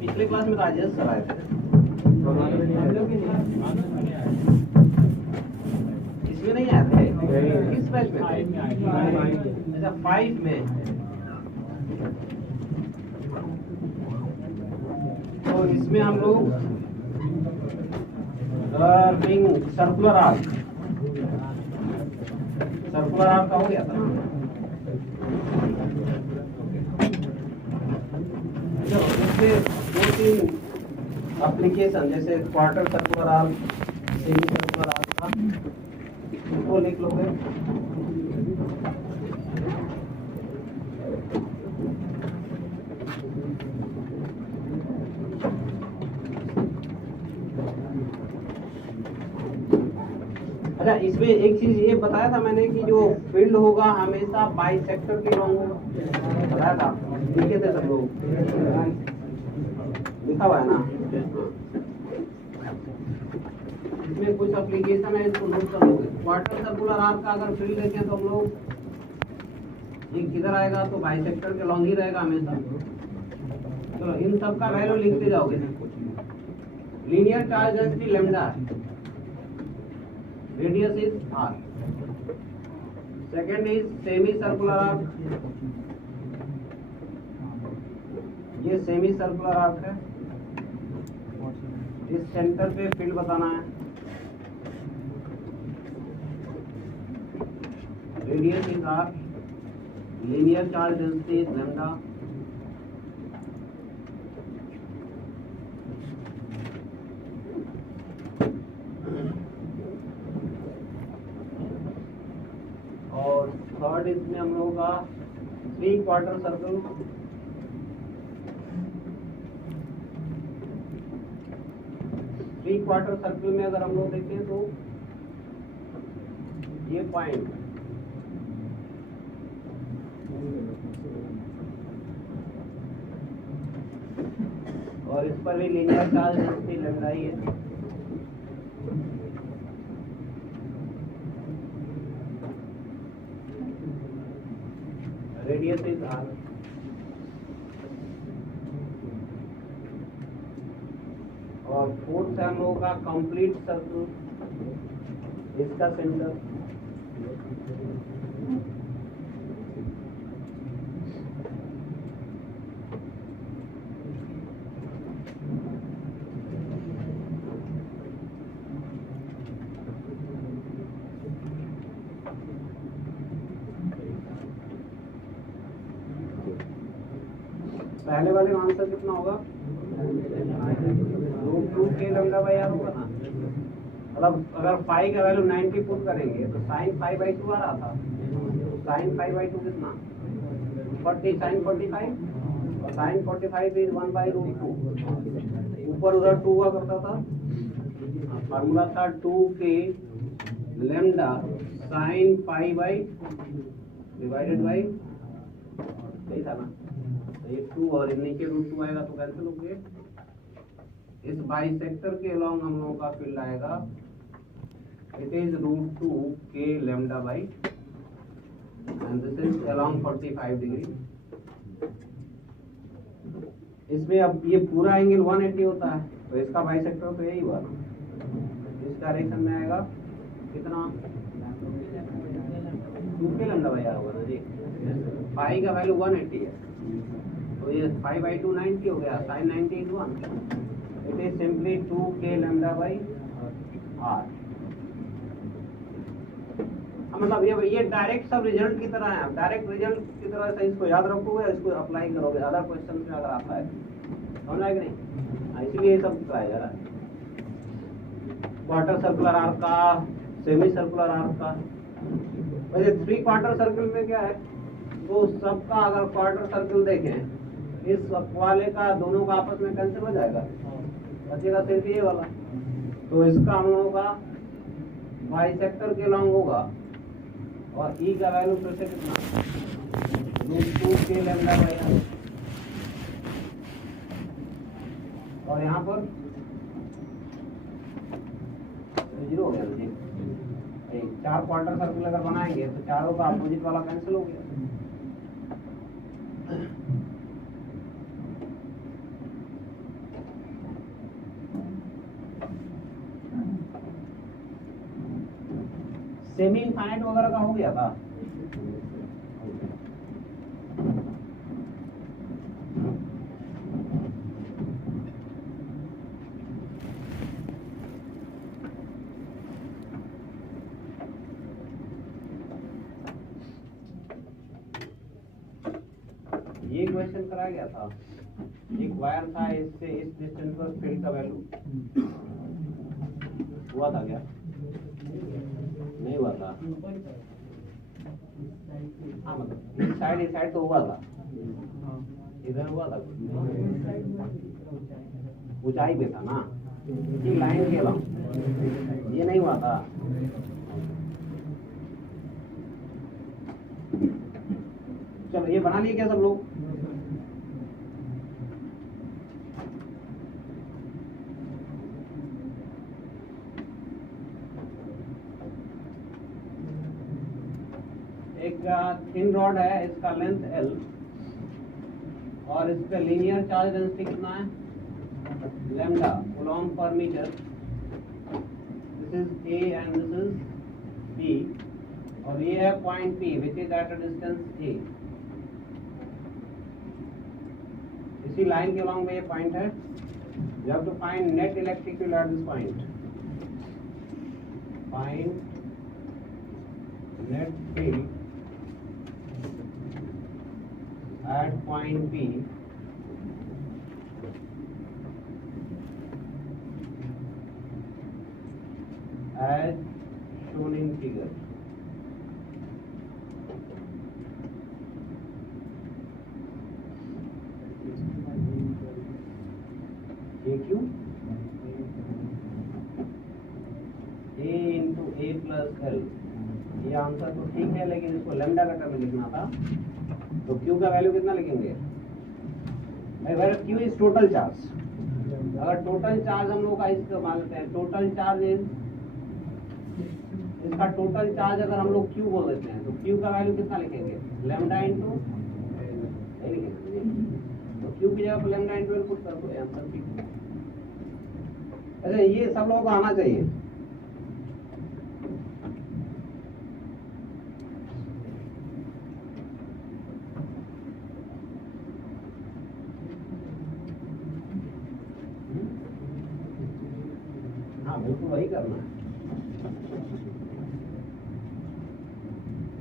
पिछले क्लास में राजेश सर आए थे, इसमें नहीं आए थे? किस बैच में? अच्छा 5 में। तो इसमें हम लोग सर्कुलर आर्क का हो गया था। इससे 2-3 एप्लीकेशन जैसे quarter circular arc, semi circular arc का उनको लिख लोगे। अच्छा, इसमें एक चीज ये बताया था मैंने कि जो फील्ड होगा हमेशा बाइसेक्टर के लॉन्ग होगा, बताया था, लिखे थे सब लोग, लिखा हुआ है ना। इसमें कुछ एप्लीकेशन है, इसको नोट कर लोगे। क्वार्टर सर्कुलर आर्क का अगर फील्ड देखें तो हम लोग ये किधर आएगा तो बाइसेक्टर के लॉन्ग ही रहेगा हमेशा। चलो इन सब का वैल्यू लिखते जाओगे। Linear charge density lambda, radius is r. Second is semicircular arc, ये semicircular arc है, इस सेंटर पे फील्ड बताना है। radius is r, linear charge density is lambda, और थर्ड इसमें हम लोगों का 3 क्वार्टर सर्कल, में अगर हम लोग देखें तो ये पॉइंट और इस पर भी लीनियर चार्ज डेंसिटी लग रही है। Radius is r। और फोर्थ है हम लोगों का कंप्लीट सर्कल, इसका सेंटर पहले वाले में आंसर कितना होगा? √2 k लैम्डा बाई r होगा ना। मतलब अगर फाई का वैल्यू 90 पुट करेंगे तो साइन पाई बाई 2 आ रहा था। साइन पाई बाई 2 कितना? 40 साइन 45 और साइन 45 इज 1/√2। ऊपर उधर 2 हुआ करता था, फार्मूला था 2k lambda sine pi by divided by, सही था ना। ये 2 और नीचे √2 आएगा तो कैंसिल हो गए। इस बाइसेक्टर के अलोंग हम लोगों का फील्ड आएगा, it is √2 k lambda by and this is along 45 degree. इसमें अब ये पूरा एंगल 180 होता है तो इसका बाइसेक्टर तो यही हुआ, इस डायरेक्शन में आएगा कितना? 2 k लैम्डा बाई r होगा ना जी। पाई का वैल्यू 180 है तो ये 5/2 90 हो गया, sine 90 is 1। It is simply 2 k lambda by r। मतलब ये डायरेक्ट सब रिजल्ट की तरह है, डायरेक्ट रिजल्ट की तरह से इसको याद रखोगे, इसको अप्लाई करोगे अदर क्वेश्चन में अगर आता है, समझ आए कि नहीं? इसीलिए ये सब कराया जा रहा है। क्वार्टर सर्कुलर आर्क का, सेमी सर्कुलर आर्क का। वैसे 3 क्वार्टर सर्कल में क्या है, तो सबका अगर क्वार्टर सर्कल देखें, इस वाले का दोनों का आपस में कैंसिल हो जाएगा, बचेगा सिर्फ ये वाला। तो इसका हम लोगों का बाइसेक्टर के लॉन्ग होगा और ई का वैल्यू फिर से कितना, √2k लैम्डा बाई r। और यहाँ पर 0 हो गया जी। 4 क्वार्टर सर्कल अगर बनाएंगे तो चारों का अपोजिट वाला कैंसिल हो गया। सेमी इनफाइनाइट वगैरह का हो गया था। ये क्वेश्चन कराया गया था, एक वायर था, इससे इस डिस्टेंस पर फील्ड का वैल्यू हुआ था क्या? नहीं हुआ था। हाँ मतलब इस साइड तो हुआ था, इधर हुआ था, ऊंचाई पे था ना, ये लाइन के अलावा ये नहीं हुआ था। चलो ये बना लिए क्या सब लोग? एक थिन रॉड है, इसका लेंथ L और इस पे लीनियर चार्ज डेंसिटी कितना है, lambda coulomb per metre. This is A and this is B और ये है point P which is at a distance A। इसी लाइन के अलॉन्ग में ये पॉइंट है। You have to find net electric field at this point. Find net field at point P as shown in figure. AQ A into A plus L। ये answer तो ठीक है, लेकिन इसको लैम्डा का टर्म में लिखना था, तो Q का वैल्यू कितना लिखेंगे? अगर Q इज टोटल चार्ज, अगर टोटल चार्ज हम लोग का इसको मानते हैं, टोटल चार्ज इज, इसका टोटल चार्ज अगर हम लोग Q बोल देते हैं तो Q का वैल्यू कितना लिखेंगे? लैम्डा इंटू, नहीं लिखेंगे तो Q की जगह पर लैम्डा इंटू L पुट कर दो, आंसर ठीक है। अच्छा ये सब लोगों को आना चाहिए। हाँ बिल्कुल वही करना है,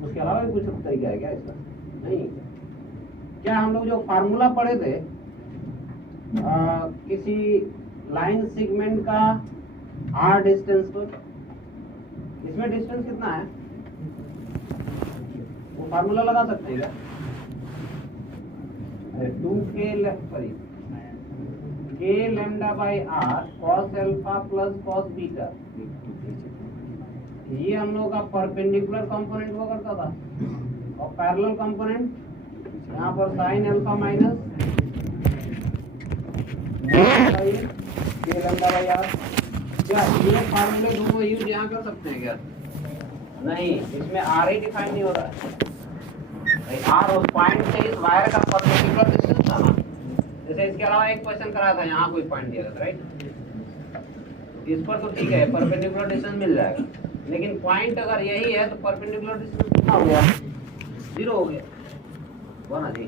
उसके अलावा भी कुछ तरीका है क्या इसका? नहीं। क्या हम लोग जो फार्मूला पढ़े थे किसी लाइन सेगमेंट का r डिस्टेंस पर, इसमें डिस्टेंस कितना है वो फार्मूला लगा सकते हैं क्या? 2k sorry k lambda by r cos alpha plus cos beta. ये हम लोग का परपेंडिकुलर कंपोनेंट हुआ करता था और पैरेलल कंपोनेंट यहाँ पर sine alpha minus k lambda by r। क्या ये फार्मूले दोनों यूज यहाँ कर सकते हैं क्या? नहीं, इसमें r ही डिफाइन नहीं हो रहा है। r उस पॉइंट से इस वायर का परपेंडिकुलर डिस्टेंस था ना। जैसे इसके अलावा एक क्वेश्चन कराया था, यहाँ कोई पॉइंट दिया था राइट, इस पर तो ठीक है परपेंडिकुलर डिस्टेंस मिल जाएगा, लेकिन पॉइंट अगर यही है तो परपेंडिकुलर डिस्टेंस कितना हो गया? 0 हो गया, हुआ ना जी।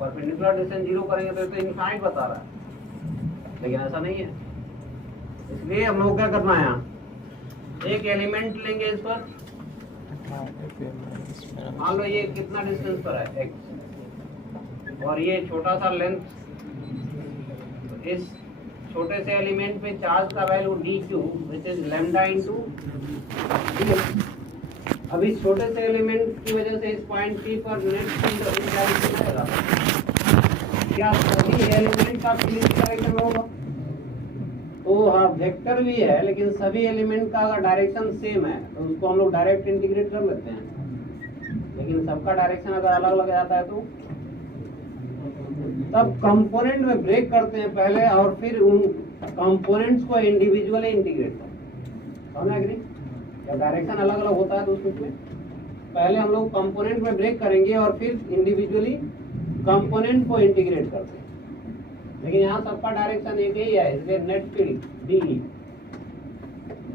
परपेंडिकुलर डिस्टेंस 0 करेंगे तो इनफाइनाइट बता रहा है, लेकिन ऐसा नहीं है। इसलिए हम लोग क्या करना है, यहाँ एक एलिमेंट लेंगे इस पर, मान लो ये कितना डिस्टेंस पर है x, और ये छोटा सा लेंथ, इस छोटे से एलिमेंट पे चार्ज का value dq which is lambda into dx। अब इस छोटे से एलिमेंट की वजह से इस पॉइंट P पर नेट फील्ड इस डायरेक्शन में आएगा। क्या सभी एलिमेंट का फील्ड इस डायरेक्शन में होगा? तो हाँ, वेक्टर भी है लेकिन सभी एलिमेंट का अगर डायरेक्शन सेम है तो उसको हम लोग डायरेक्ट इंटीग्रेट कर लेते हैं, लेकिन सबका डायरेक्शन अगर अलग अलग जाता है तो तब कंपोनेंट में ब्रेक करते हैं पहले और फिर उन कंपोनेंट्स को इंडिविजुअली इंटीग्रेट करते हैं। समझ एग्री? जब डायरेक्शन अलग अलग होता है तो उसमें पहले हम लोग कंपोनेंट में ब्रेक करेंगे और फिर इंडिविजुअली कंपोनेंट को इंटीग्रेट करते हैं, लेकिन यहाँ सबका डायरेक्शन एक ही है, इसलिए नेट फील्ड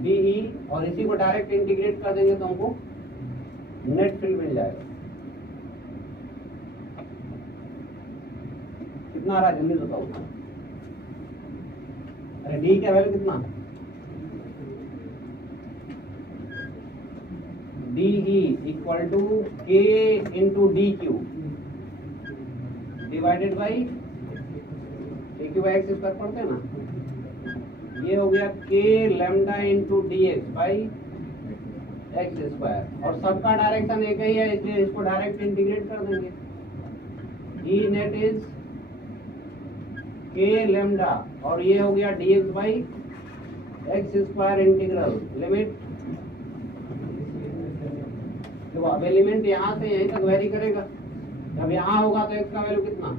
डीई और इसी को डायरेक्ट इंटीग्रेट कर देंगे तो हमको नेट फील्ड मिल जाएगा। कितना आ रहा है जल्दी बताओ। अरे डी का वैल्यू कितना? डीई इक्वल टू के into d q divided by A Q by x square पढ़ते हैं ना, ये हो गया के lambda into D x by x square, और सबका डायरेक्शन एक ही है इसलिए इसको डायरेक्ट इंटीग्रेट कर देंगे। ई नेट इज के लैम्डा और ये हो गया D x by x square integral limit. देखो अब एलिमेंट यहाँ से यहीं तक वेरी करेगा, जब यहाँ होगा तो एक्स का वैल्यू कितना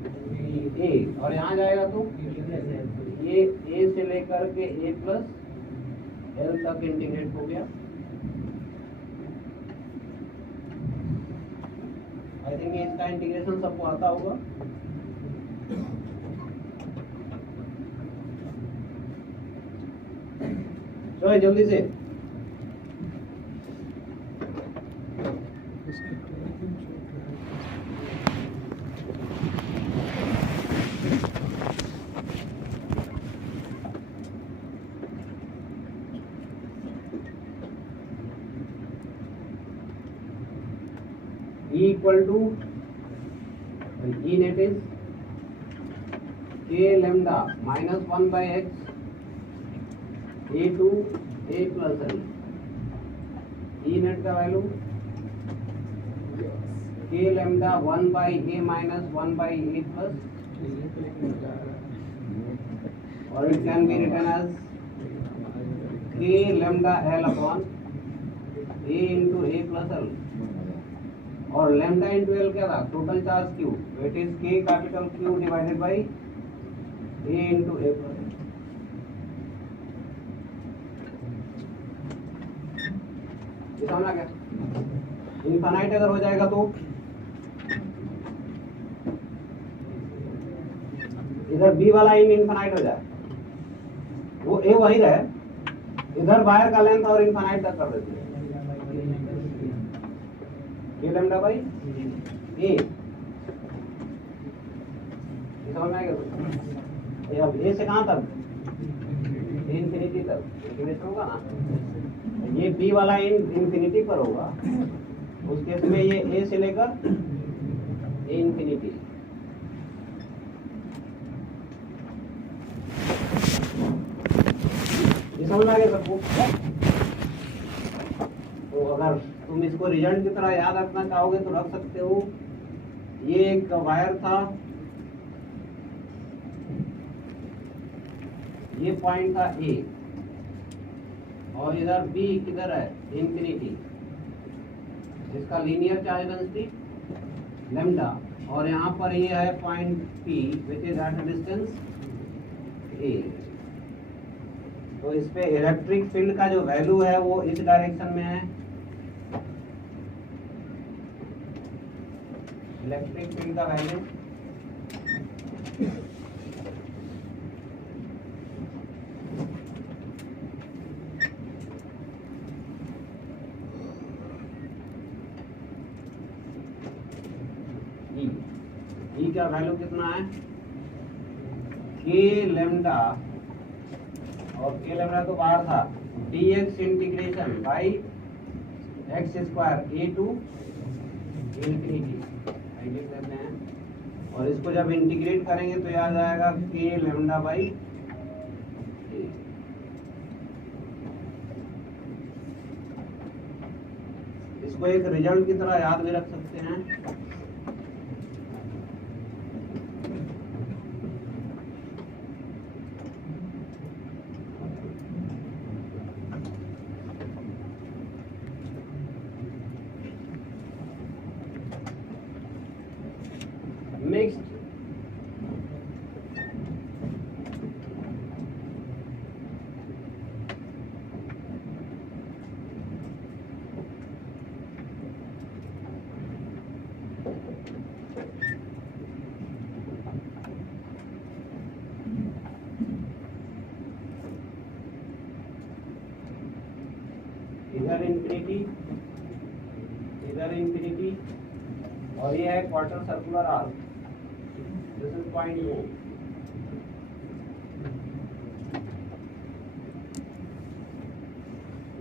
ए, और यहाँ जाएगा तो ये ए से लेकर के ए प्लस एल तक इंटीग्रेट हो गया। आई थिंक इसका इंटीग्रेशन सबको आता होगा। चलो जल्दी से E equal to E net is K lambda minus 1 by x A to A plus L। E net का value K lambda 1 by A minus 1 by A plus, or it can be written as K lambda L upon A into A plus L, और lambda into L क्या था? Total charge Q, it is के capital Q divided by A into A plus. ये समझ आ गया? Infinite अगर हो जाएगा तो इधर बी वाला इनफाइनाइट हो जाए, वो ए वही रहे, इधर वायर का लेंथ और इनफाइनाइट तक कर देते हैं के लैम्डा बाई ए। समझ में आएगा? अब ए से कहाँ तक? ए इंफिनिटी तक इंटीग्रेशन होगा ना। ये बी वाला इंफिनिटी पर होगा, उस केस में ये ए से लेकर ए इंफिनिटी। ये समझ में आ गया सबको? तो अगर तुम इसको रिजल्ट की तरह याद रखना चाहोगे तो रख सकते हो। ये एक वायर था, ये पॉइंट था ए, और इधर बी किधर है? इंफिनिटी, इसका लीनियर चार्ज डेंसिटी लैम्डा, और यहाँ पर ये है point P which is at distance A. तो इस पे इलेक्ट्रिक फील्ड का जो वैल्यू है वो इस डायरेक्शन में है। इलेक्ट्रिक फील्ड का वैल्यू ई का वैल्यू कितना है? के लैम्डा, और के लैम्डा तो बाहर था, dx integration by x square a to infinity लिख देते हैं, और इसको जब इंटीग्रेट करेंगे तो याद आएगा के लैम्डा बाई ए। इसको एक रिजल्ट की तरह याद भी रख सकते हैं। Mixed इधर इंफिनिटी और ये है quarter circular arc. This is point O।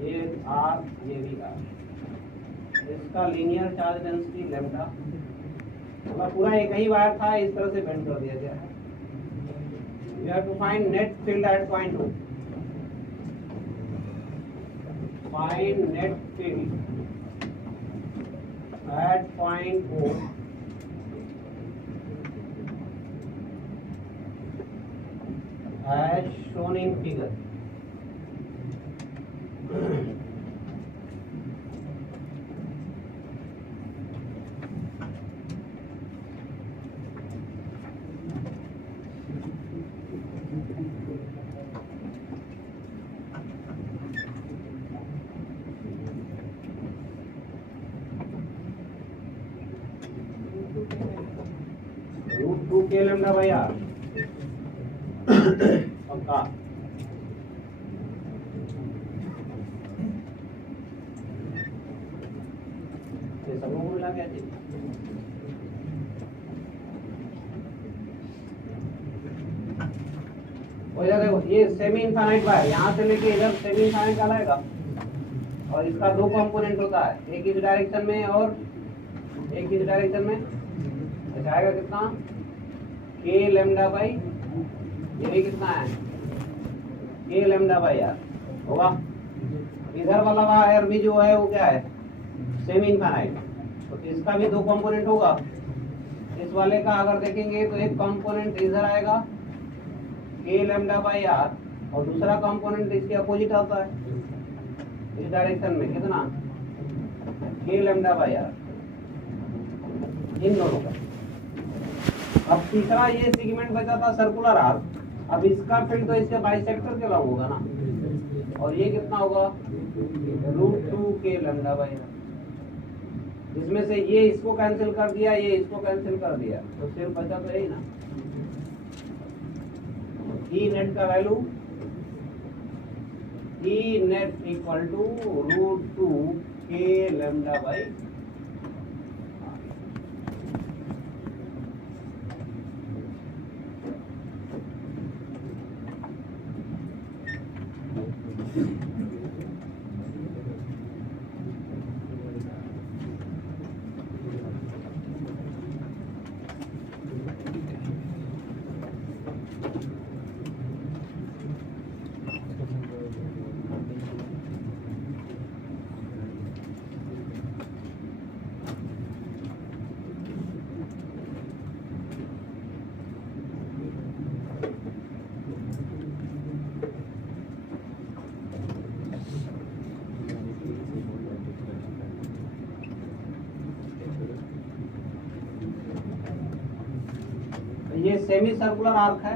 ये R, ये भी R। इसका लीनियर चार्ज डेंसिटी लैम्डा, मतलब पूरा एक ही वायर था, इस तरह से बेंड कर दिया गया है। You have to find net field at point O. Find net field at point O as shown in figure. √2 k lambda by r पक्का। ये सब लोगों को मिला क्या चीज? देखो ये सेमी इनफाइनाइट वायर, यहाँ से लेके इधर सेमी इनफाइनाइट का लाएगा और इसका दो कंपोनेंट होता है, एक इस डायरेक्शन में और एक इस डायरेक्शन में। अच्छा आएगा कितना? k लैम्डा बाई, ये भी कितना है? k लैम्डा बाई r होगा। इधर वाला वायर भी जो है वो क्या है? सेमी इनफाइनाइट, तो इसका भी दो कंपोनेंट होगा। इस वाले का अगर देखेंगे तो एक कंपोनेंट इधर आएगा k लैम्डा बाई r और दूसरा कंपोनेंट इसके अपोजिट आता है इस डायरेक्शन में, कितना? k लैम्डा बाई r, इन दोनों का। अब तीसरा ये सेगमेंट बचा था सर्कुलर आर्क। अब इसका फील्ड तो इसके बाइसेक्टर के लॉन्ग होगा ना, और ये कितना होगा? √2 k लैम्डा बाई r। इसमें से ये इसको कैंसिल कर दिया, ये इसको कैंसिल कर दिया, तो सिर्फ बचा तो यही ना। ई नेट का value, E net equal to √2 k lambda by. ये सेमी सर्कुलर आर्क है।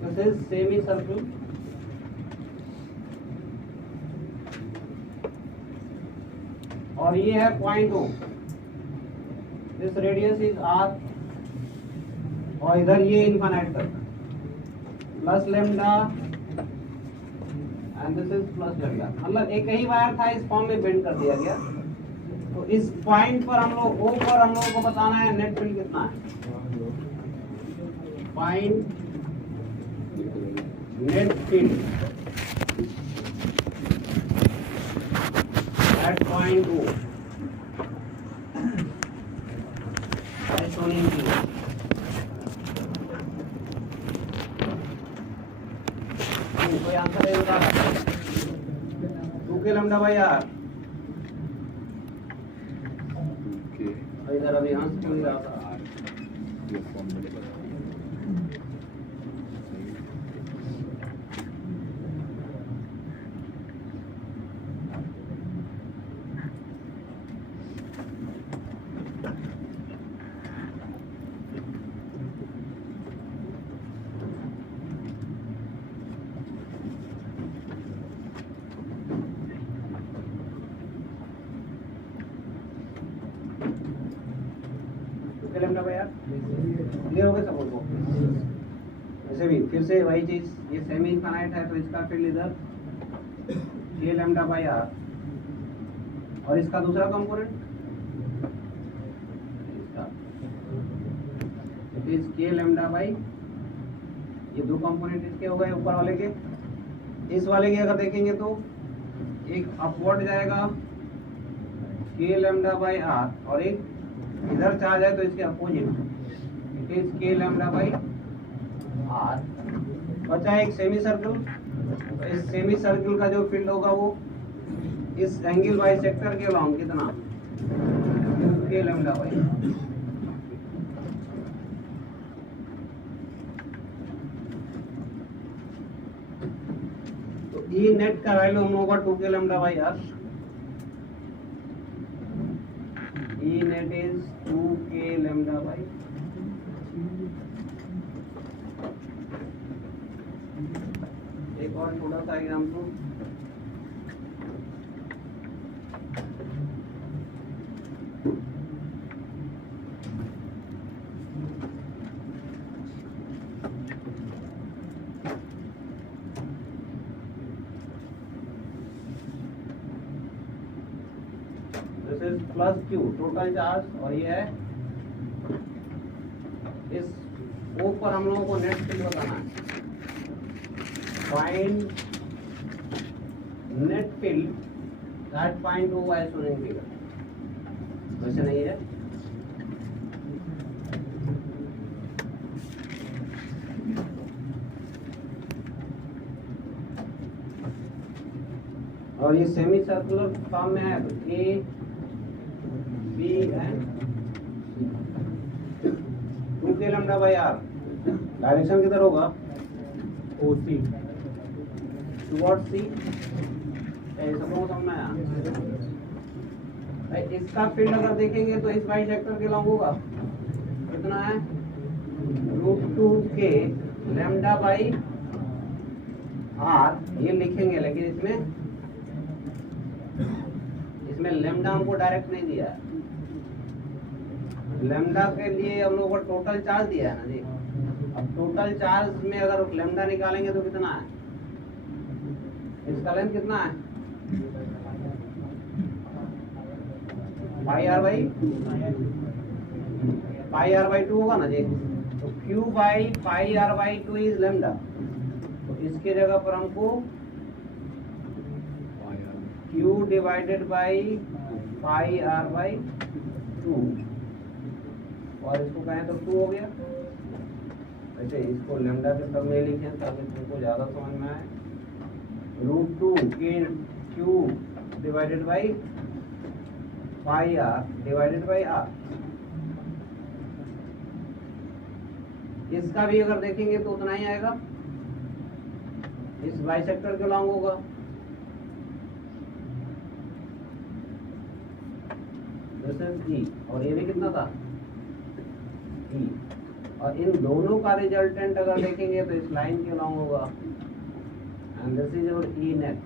दिस इज सेमी सर्कुलर, और ये है point O। This radius is r और इधर ये इनफाइनाइट तक plus lambda and this is plus lambda. मतलब एक ही वायर था, इस फॉर्म में बेंड कर दिया गया। तो इस पॉइंट पर हम लोग O पर हम लोगों को बताना है नेट फील्ड कितना है। Point net field at point O as shown in figure। कोई आंसर है? Lambda by r. ओके इधर अभी हंस क्यों नहीं रहा था? ये फॉर्म में लगा लैम्डा बाई आर क्लियर हो गया सब को? ऐसे भी फिर से वही चीज, ये सेमी इनफाइनाइट है तो इसका फील्ड इधर के लैम्डा बाई आर, और इसका दूसरा कंपोनेंट इसका इट इज के लैम्डा बाई, ये दो कंपोनेंट इसके हो गए ऊपर वाले के। इस वाले की अगर देखेंगे तो एक अपवर्ड जाएगा के लैम्डा बाई आर, और एक इधर चार्ज है तो इसके अपोजिट इट इज के लैम्डा बाई आर। बचा एक सेमी सर्कल, तो इस सेमी सर्कल का जो फील्ड होगा वो इस एंगल बाई सेक्टर के लॉन्ग कितना के लैम्डा बाई। तो ई नेट का वैल्यू हम लोगों का 2 के lambda by r. E net is 2k lambda by एक और छोटा सा example, this is plus Q total charge, और ये है इस O पर हम लोगों को नेट फील्ड बताना है। Find net field that point O by showing figure. वैसे नहीं है, और ये सेमी सर्कुलर फॉर्म में है तो ए बी एंड 2 के लैम्डा बाई आर। डायरेक्शन किधर होगा? ओ सी टुवर्ड सी। सब लोगों को समझ में आया? इसका फील्ड अगर देखेंगे तो इस बाई सेक्टर के लॉन्ग होगा कितना है √2 के लैम्डा बाई आर। ये लिखेंगे लेकिन इसमें लैम्डा हमको डायरेक्ट नहीं दिया है। लैम्डा के लिए हम लोग को टोटल चार्ज दिया है ना जी। अब टोटल चार्ज में अगर लैम्डा निकालेंगे तो कितना है? इसका लेंथ कितना है? पाई आर बाई 2 होगा ना जी। तो q by pi r by 2 is lambda. तो इसके जगह पर हमको Q divided by pi r by 2, और इसको कहें तो 2 हो गया। वैसे इसको लैम्डा के टर्म में लिखें ताकि तुमको ज़्यादा समझ में आए। √2 के Q divided by pi r divided by r. इसका भी अगर देखेंगे तो उतना ही आएगा, इस बाइसेक्टर के लॉन्ग होगा। E, और ये भी कितना था E, और इन दोनों का रिजल्टेंट अगर देखेंगे तो इस लाइन के लॉन्ग होगा, and this is your E net.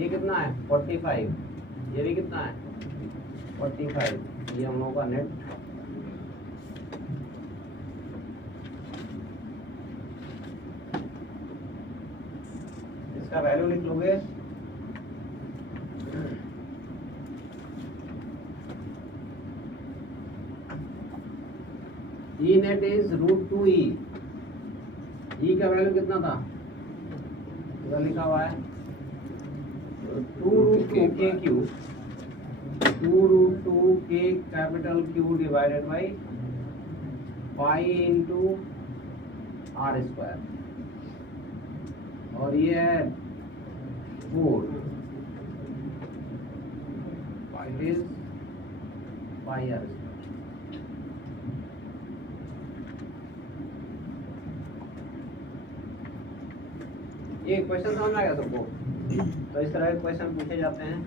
ये कितना है 45, ये भी कितना है 45, ये हम लोगों का नेट। इसका वैल्यू लिख लोगे E net is √2E। E का वैल्यू कितना था? इधर लिखा हुआ है 2√2KQ, 2√2K capital Q divided by pi into R square. और ये है 4, इट इज पाई आर। ये क्वेश्चन समझ में आ गया सबको? तो इस तरह के क्वेश्चन पूछे जाते हैं।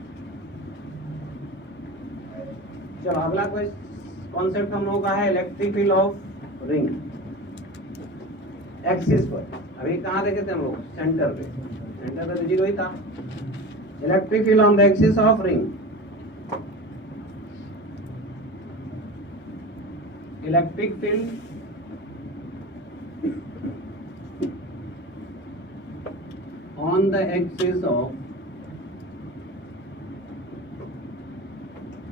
चलो अगला कॉन्सेप्ट हम लोगों का है electric field of ring axis पर। अभी कहाँ देखे थे हम लोग? सेंटर पे। सेंटर पे तो 0 ही था। Electric field on the axis of ring. Electric field on the axis of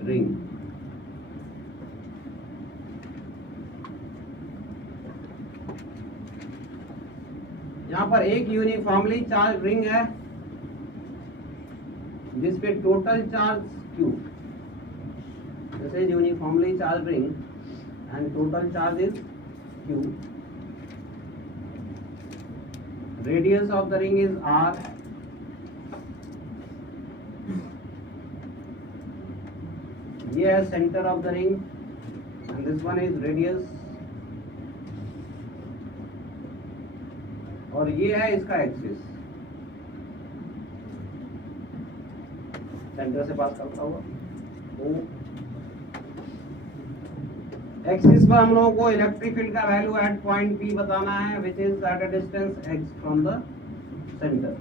ring. यहाँ पर एक यूनिफॉर्मली चार्ज रिंग है जिसपे टोटल चार्ज Q, जैसे uniformly charge ring and total charge is Q. Radius of the ring is R. ये है center of the ring and this one is radius. और ये है इसका एक्सिस, सेंटर से पास करता हुआ। तो एक्सिस पर हम लोगों को इलेक्ट्रिक फील्ड का वैल्यू एट पॉइंट P बताना है विच is at a distance x from the centre.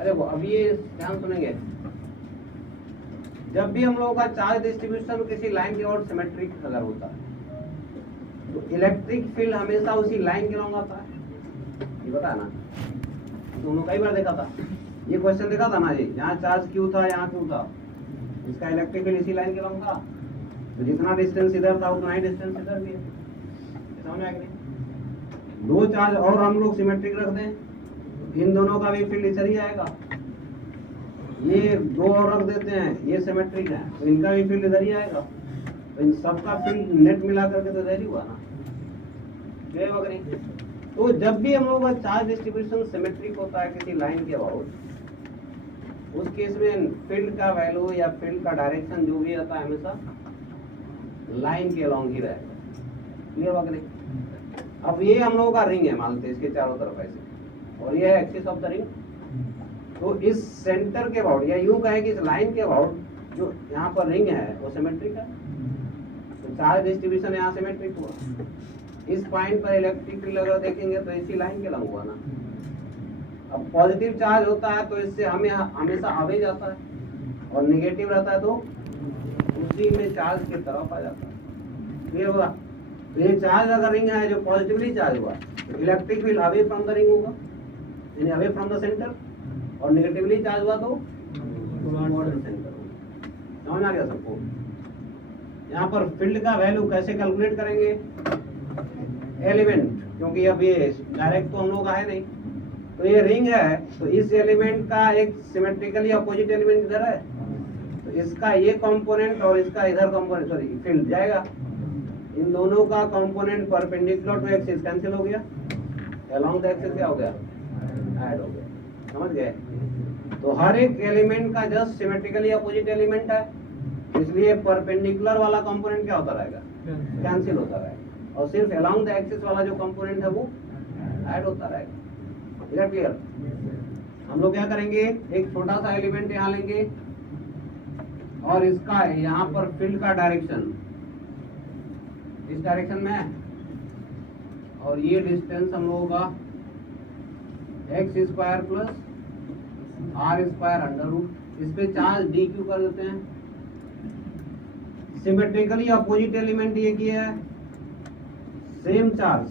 अरे वो अब ये ध्यान सुनेंगे, जब भी हम लोगों का चार्ज डिस्ट्रीब्यूशन किसी लाइन की ओर सिमेट्रिक अगर होता है तो इलेक्ट्रिक फील्ड हमेशा उसी लाइन के लॉन्ग आता है। ये पता है ना, दोनों कई बार देखा था, ये क्वेश्चन देखा था ना जी, यहाँ चार्ज Q था, यहाँ Q था, इसका इलेक्ट्रिक फील्ड इसी लाइन के लॉन्ग था, तो जितना डिस्टेंस इधर था उतना ही डिस्टेंस इधर भी है। समझ में आ गया? दो चार्ज और हम लोग सिमेट्रिक रख दें, इन दोनों का भी फील्ड इधर ही आएगा। ये दो और रख देते हैं, ये सिमेट्रिक है, तो इनका भी फील्ड इधर ही आएगा। तो इन सबका फील्ड नेट मिला करके तो इधर ही हुआ ना, तो जब भी हम लोग का चार्ज डिस्ट्रीब्यूशन सिमेट्रिक होता है किसी लाइन के अबाउट, उस केस में फील्ड का वैल्यू या फील्ड का डायरेक्शन जो भी रहता है हमेशा लाइन के अलोंग ही रहेगा। क्लियर बात नहीं? अब ये हम लोगों का रिंग है, मानते हैं इसके चारों तरफ ऐसे, और ये है एक्सिस ऑफ द रिंग। तो इस सेंटर के अबाउट या यूं कहें कि इस लाइन के अबाउट जो यहाँ पर रिंग है वो सिमेट्रिक है, तो चार्ज डिस्ट्रीब्यूशन यहाँ सिमेट्रिक हुआ। इस पॉइंट पर इलेक्ट्रिक फील्ड अगर देखेंगे तो इसी लाइन के अलोंग हुआ ना। अब पॉजिटिव चार्ज होता है तो इससे हमें हमेशा अवे जाता है, और नेगेटिव रहता है तो उसी में चार्ज की तरफ आ जाता है। क्लियर होगा? तो ये चार्ज अगर रिंग है जो पॉजिटिवली चार्ज हुआ तो electric field away from the ring होगा, यानी अवे फ्रॉम द सेंटर, और नेगेटिवली चार्ज हुआ तो टुवर्ड्स द सेंटर होगा। समझ आ गया सबको? यहाँ पर फील्ड का वैल्यू कैसे कैलकुलेट करेंगे? एलिमेंट, क्योंकि अब ये डायरेक्ट तो हम लोग का है नहीं, तो ये रिंग है तो इस एलिमेंट का एक सिमेट्रिकली अपोजिट एलिमेंट इधर है, तो इसका ये कंपोनेंट और इसका इधर कंपोनेंट, सॉरी फील्ड जाएगा, इन दोनों का component perpendicular to axis cancel हो गया, अलोंग द एक्सिस क्या हो गया? ऐड हो गया। समझ गए? तो हर एक एलिमेंट का जस्ट सिमेट्रिकली अपोजिट एलिमेंट है, इसलिए परपेंडिकुलर वाला कंपोनेंट क्या होता रहेगा? कैंसिल होता रहेगा, और सिर्फ अलोंग द एक्सिस वाला जो कंपोनेंट है वो ऐड होता रहेगा। क्लियर? हम लोग क्या करेंगे, एक छोटा सा एलिमेंट यहाँ लेंगे और इसका यहाँ पर फील्ड का डायरेक्शन इस डायरेक्शन में है, और ये डिस्टेंस हम लोगों का x square plus are square under root, इस पे चार्ज डी क्यू कर देते हैं। सिमेट्रिकली अपोजिट एलिमेंट ये किया है, सेम चार्ज,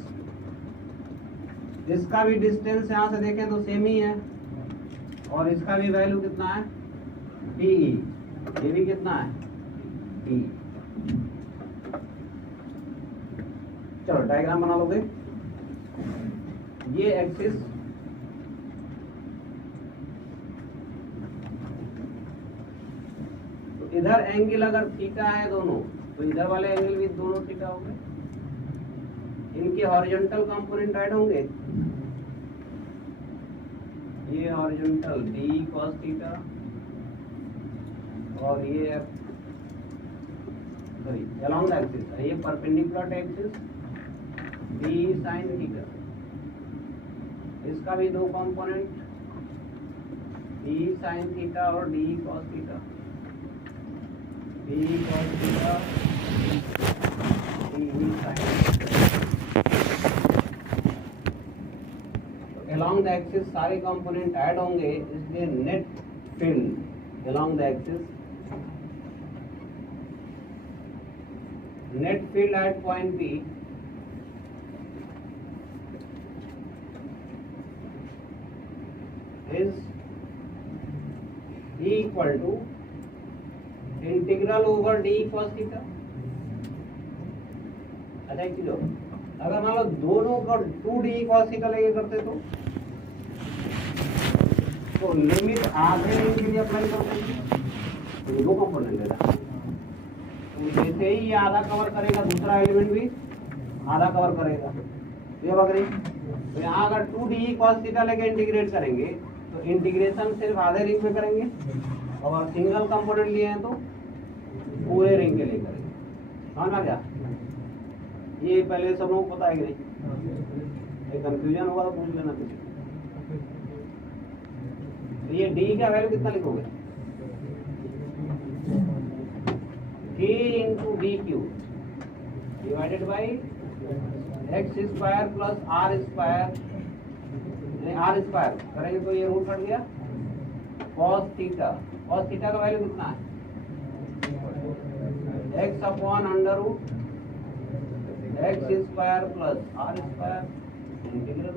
इसका भी डिस्टेंस यहाँ से देखें तो सेम ही है, और इसका भी वैल्यू कितना है? डी। ये भी कितना है? डी। चलो डायग्राम बना लोगे। ये एक्सिस तो इधर एंगल अगर थीटा है दोनों, तो इधर वाले एंगल भी दोनों थीटा हो गए। इनके हॉरिजॉन्टल कंपोनेंट ऐड होंगे, ये हॉरिजॉन्टल डी कॉस थीटा और ये सॉरी अलोंग द एक्सिस, ये perpendicular axis d sine theta, इसका भी दो कंपोनेंट डी साइन थीटा और d cos theta, d cos theta d sine. Along the axis सारे कंपोनेंट ऐड होंगे, इसलिए net field along the axis, net field at point P is equal to integral over d cos theta. अच्छा एक चीज और, अगर मान लो दोनों का 2d cos थीटा लेके करते तो लिमिट आधे रेंज के लिए अप्लाई करते हैं, तो दो कंपोनेंट लेना, तो जैसे ही ये आधा कवर करेगा दूसरा एलिमेंट भी आधा कवर करेगा, ये बकरी। तो यहाँ अगर 2d cos थीटा लेके इंटीग्रेट करेंगे तो इंटीग्रेशन सिर्फ आधे रिंग में करेंगे, और सिंगल कंपोनेंट लिए हैं तो पूरे रिंग के लिए करेंगे। समझ में क्या? ये पहले सब लोगों को पता है कि नहीं? कंफ्यूजन होगा तो पूछ लेना कुछ। तो ये डी का वैल्यू कितना लिखोगे? k into d q divided by x square plus are square, r square करेंगे तो ये रूट कट गया, cos थीटा, cos थीटा का वैल्यू कितना है? x upon under root x square plus are square integral.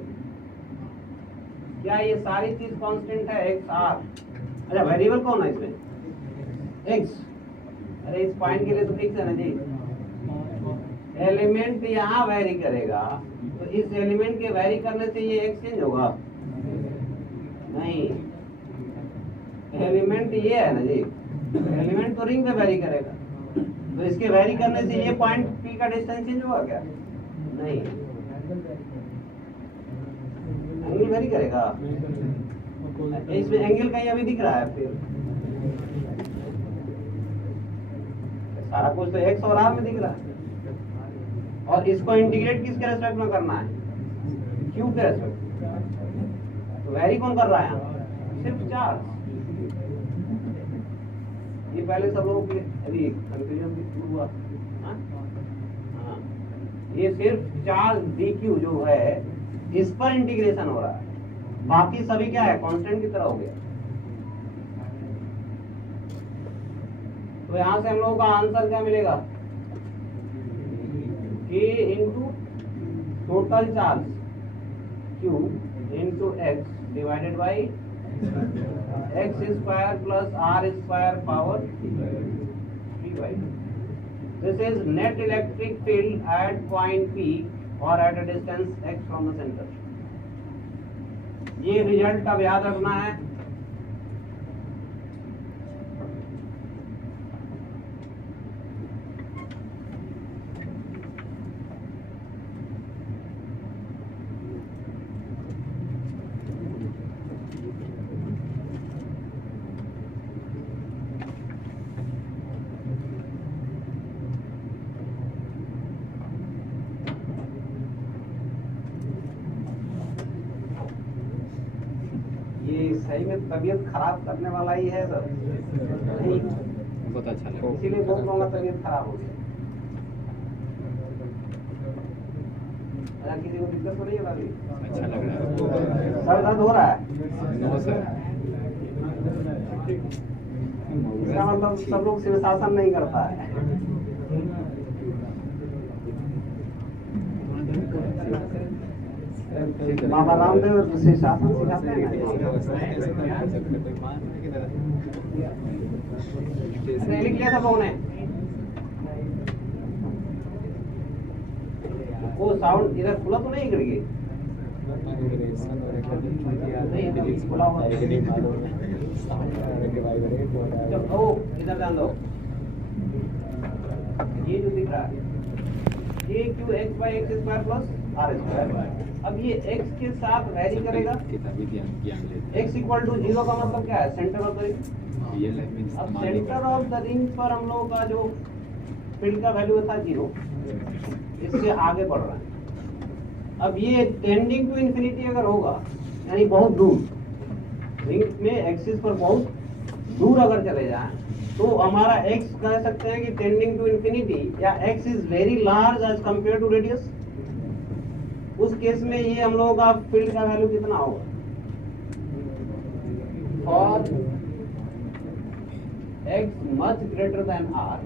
क्या ये सारी चीज कांस्टेंट है एक्स आर? अच्छा वेरिएबल कौन है इसमें? एक्स। अरे इस पॉइंट के लिए तो फिक्स है ना जी, एलिमेंट यहाँ वेरी करेगा तो इस एलिमेंट के वेरी करने से ये एक्स चेंज होगा? नहीं, एलिमेंट ये है ना जी, एलिमेंट तो रिंग में वेरी करेगा, तो इसके वेरी करने से ये पॉइंट P का डिस्टेंस चेंज होगा क्या? नहीं, एंगल वेरी करेगा, इसमें एंगल कहीं अभी दिख रहा है? फिर सारा कुछ तो एक्स और आर में दिख रहा है, और इसको इंटीग्रेट किसके रेस्पेक्ट में करना है? क्यू के रेस्पेक्ट। तो वेरी कौन कर रहा है? सिर्फ चार्ज। ये पहले सब लोगों के अभी कंफ्यूजन भी शुरू हुआ। हाँ, ये सिर्फ चार्ज डी क्यू जो है इस पर इंटीग्रेशन हो रहा है, बाकी सभी क्या है? कांस्टेंट की तरह हो गया। तो यहां से हम लोगों का आंसर क्या मिलेगा? k into total charge q into x divided by x square plus are square power 3/2। This is net electric field at point P और at a distance x from the centre. ये result अब याद रखना है। सही में तबीयत खराब करने वाला ही है सर, नहीं बहुत अच्छा लगा, इसीलिए बहुत लोगों का तबीयत खराब हो गया। अच्छा किसी को दिक्कत हो रही है भाभी? अच्छा लग रहा है। सर दर्द हो रहा है? No sir. इसका मतलब सब लोग शीर्षासन नहीं करता है। बाबा रामदेव शीर्षासन सिखाते हैं ना। लिख लिया था कौन है? वो साउंड इधर खुला तो नहीं गिर गई? नहीं खुला हुआ इधर ध्यान दो। ये जो दिख रहा है के q x by x square plus are square. अब ये x के साथ वैरी करेगा। किताबी ज्ञान लेते x इक्वल टू 0 का मतलब क्या है? Centre of the ring. हैं। रियल लाइफ में अब इस्तेमाल नहीं सेंटर ऑफ द रिंग पर हम लोगों का जो फील्ड का वैल्यू था 0, इससे आगे बढ़ रहा है। अब ये टेंडिंग टू इंफिनिटी अगर होगा, यानी बहुत दूर रिंग में एक्सिस पर बहुत दूर अगर चले जाए, तो हमारा x कह सकते हैं कि टेंडिंग टू इंफिनिटी, या x is very large as compare to radius. उस केस में ये हम लोगों का फील्ड का वैल्यू कितना होगा? For x much greater than r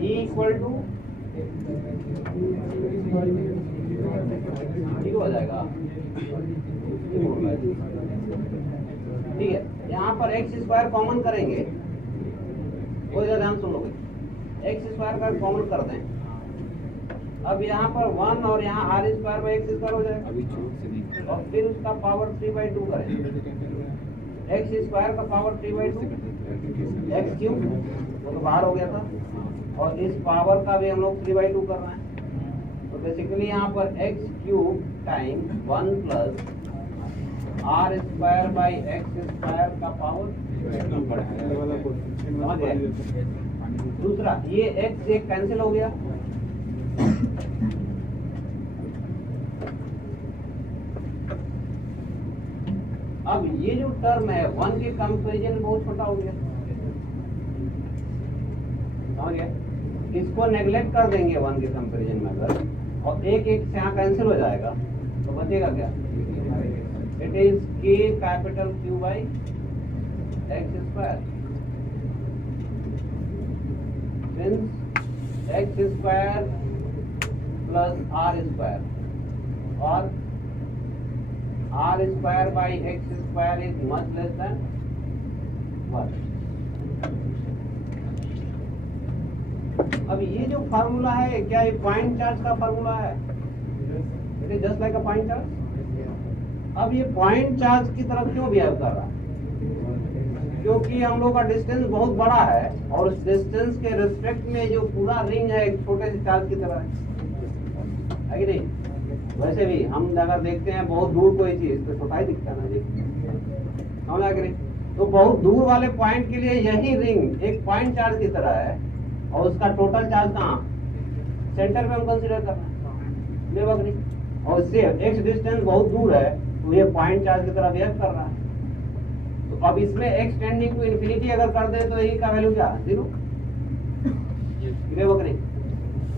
e equal to 0 हो जाएगा। ठीक है, यहाँ पर एक्स स्क्वायर कॉमन करेंगे, वो ध्यान सुन लोगे। एक्स स्क्वायर का कॉमन कर दें, अब यहाँ पर 1 और यहाँ r square by x square हो जाएगा। अभी चूक से नहीं कर और फिर उसका पावर 3/2 करें, एक्स स्क्वायर का पावर 3/2 एक्स क्यूब, वो तो बाहर हो गया था, और इस पावर का भी हम लोग 3/2 कर रहे हैं। तो बेसिकली यहाँ पर x cube time 1 plus are square by x square का पावर। समझ गए? दूसरा, ये एक्स एक कैंसिल हो गया, अब ये जो टर्म है 1 के कंपेरिजन में बहुत छोटा हो गया। समझ गए? इसको नेग्लेक्ट कर देंगे 1 के कंपेरिजन में अगर, और एक से यहाँ कैंसिल हो जाएगा, तो बचेगा क्या? इट इज के capital Q by x square, since X square plus are square, और R square by x square is much less than 1। अब ये जो फार्मूला है, क्या ये पॉइंट चार्ज का फार्मूला है? It is just like a point charge. अब ये पॉइंट चार्ज की तरफ क्यों बिहेव कर रहा है? क्योंकि हम लोग का डिस्टेंस बहुत बड़ा है, और उस डिस्टेंस के रिस्पेक्ट में जो पूरा रिंग है एक छोटे से चार्ज की तरह है कि नहीं? वैसे भी हम अगर देखते हैं बहुत दूर कोई चीज तो छोटा ही दिखता है ना जी, समझ आ गई? तो बहुत दूर वाले पॉइंट के लिए यही रिंग एक पॉइंट चार्ज की तरह है, और उसका टोटल चार्ज कहाँ? सेंटर पे हम कंसीडर कर रहे हैं, और इससे एक्स डिस्टेंस बहुत दूर है, तो ये पॉइंट चार्ज की तरह बिहेव कर रहा है। तो अब इसमें एक्स टेंडिंग टू इंफिनिटी अगर कर दे तो ई का वैल्यू क्या? 0।